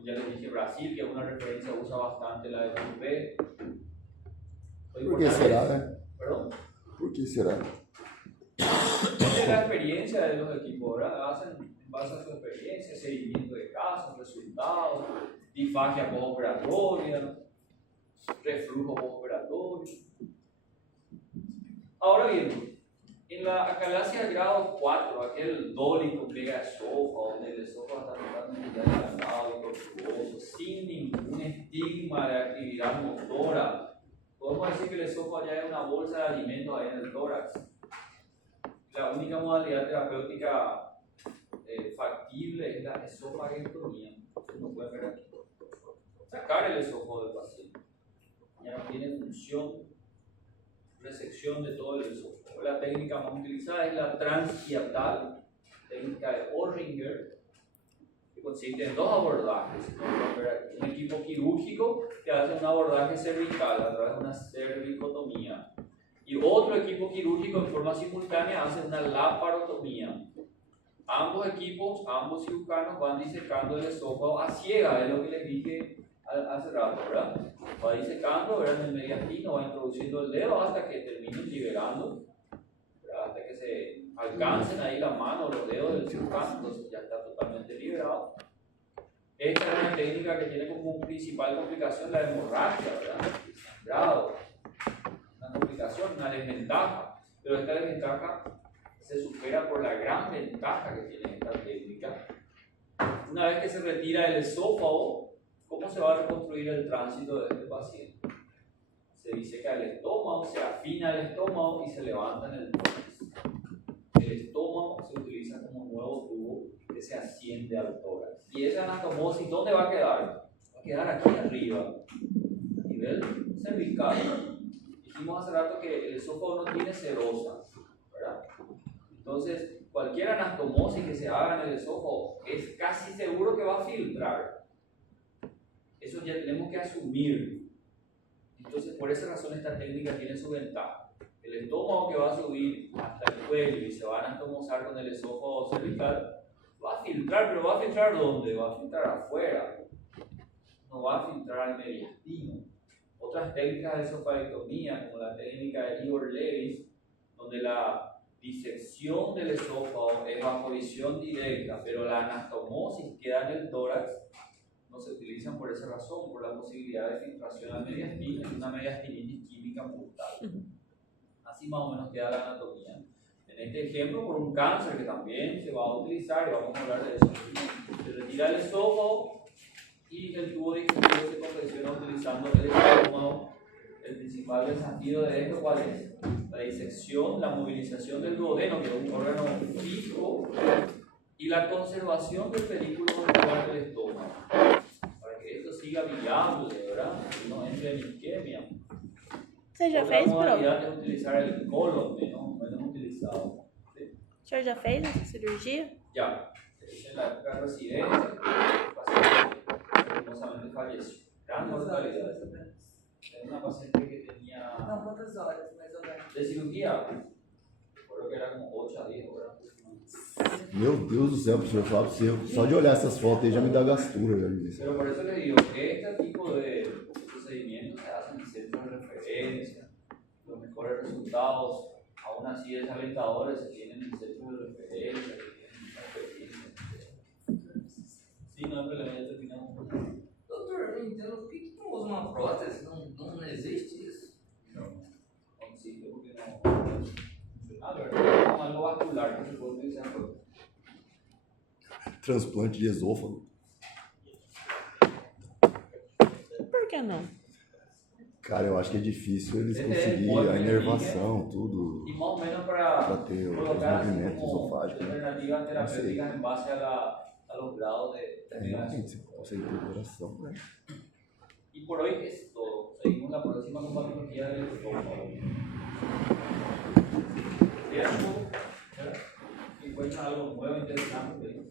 Ya les dije Brasil, que es una referencia, usa bastante la de Tupper. ¿Por qué será? ¿Perdón? ¿Por qué será? Es la experiencia de los equipos, ¿verdad? Hacen en base a su experiencia, seguimiento de casos, resultados, disfagia postoperatoria, reflujo postoperatorio. Ahora bien, en la acalasia grado 4, aquel dólico pega esófago, donde el esófago está totalmente agrandado y tortuoso, sin ningún estigma de actividad motora, podemos decir que el esófago ya es una bolsa de alimentos ahí en el tórax. La única modalidad terapéutica factible es la esofagectomía, como pueden ver aquí. Sacar el esófago del paciente. Ya no tiene función, resección de todo el esófago. La técnica más utilizada es la transhiatal, técnica de Orringer, que consiste en dos abordajes. Un equipo quirúrgico que hace un abordaje cervical a través de una cervicotomía. Y otro equipo quirúrgico en forma simultánea hace una laparotomía. Ambos equipos, ambos cirujanos van disecando el esófago a ciegas, es lo que les dije hace rato, ¿verdad? Va disecando, ¿verdad? En el mediastino va introduciendo el dedo hasta que terminen liberando, ¿verdad? Hasta que se alcancen ahí la mano, los dedos del cirujano, entonces ya está totalmente liberado. Esta es una técnica que tiene como principal complicación la hemorragia, ¿verdad? El sangrado, una complicación, una desventaja, pero esta desventaja se supera por la gran ventaja que tiene esta técnica. Una vez que se retira el esófago, ¿cómo se va a reconstruir el tránsito de este paciente? Se diseca el estómago, se afina el estómago y se levanta en el tórax. El estómago se utiliza como nuevo tubo que se asciende al tórax. Y esa anastomosis, ¿dónde va a quedar? Va a quedar aquí arriba, a nivel cervical. Dijimos hace rato que el esófago no tiene serosa, ¿verdad? Entonces, cualquier anastomosis que se haga en el esófago es casi seguro que va a filtrar. Eso ya tenemos que asumir. Entonces, por esa razón esta técnica tiene su ventaja. El estómago que va a subir hasta el cuello y se va a anastomosar con el esófago cervical, va a filtrar, pero ¿va a filtrar dónde? Va a filtrar afuera. No va a filtrar al mediastino. Otras técnicas de esofagectomía, como la técnica de Igor Levis, donde la disección del esófago es bajo visión directa, pero la anastomosis queda en el tórax, no se utilizan por esa razón, por la posibilidad de filtración al mediastino y una mediastinitis química mortal. Así más o menos queda la anatomía. En este ejemplo, por un cáncer que también se va a utilizar, y vamos a hablar de eso, se retira el esófago y el tubo digestivo se confecciona utilizando el estómago. El principal desafío de esto, ¿cuál es? La disección, la movilización del duodeno, que es un órgano fijo, y la conservación del películo muscular del estómago, para que esto siga viable, ¿verdad? Y no entre en isquemia. Você já Otra fez, Pro? modalidad es utilizar el colon, menos utilizado. ¿Sí? O senhor já fez essa cirurgia? Ya, en la época de residencia, el paciente hermosamente falleció. Gran Quantas horas, mortalidad. mais ou menos? Era una paciente que tenía Não, quantas horas, mais ou menos? de cirugía, creo que era como 8 a 10 horas. Meu Deus do céu, professor, falar pra você, só de olhar essas fotos aí já me dá gastura, já me disse. Pero por eso le digo que este tipo de procedimientos se hacen en centros de referencia. Los mejores resultados, aún así desalentadores, se tienen en centros de referencia, que tienen mucha experiencia. Sí, no, pero ya terminamos. Doutor, eu não entendo por que não usa uma prótese? Não existe isso. No existe porque no. A ver, es algo vascular que se puede utilizar por. Transplante de esôfago. Por que não? Cara, eu acho que é difícil eles Esse é conseguirem bom, a né? inervação, tudo, Y más o menos para para ter os colocar así movimentos como esofágicos. Né? alternativas terapéuticas en base a los grados de É, migración. realmente, você consegue ter coração, né? Y por hoy es todo. Seguimos la próxima con patología del estómago. Si encuentran algo nuevo, interesante,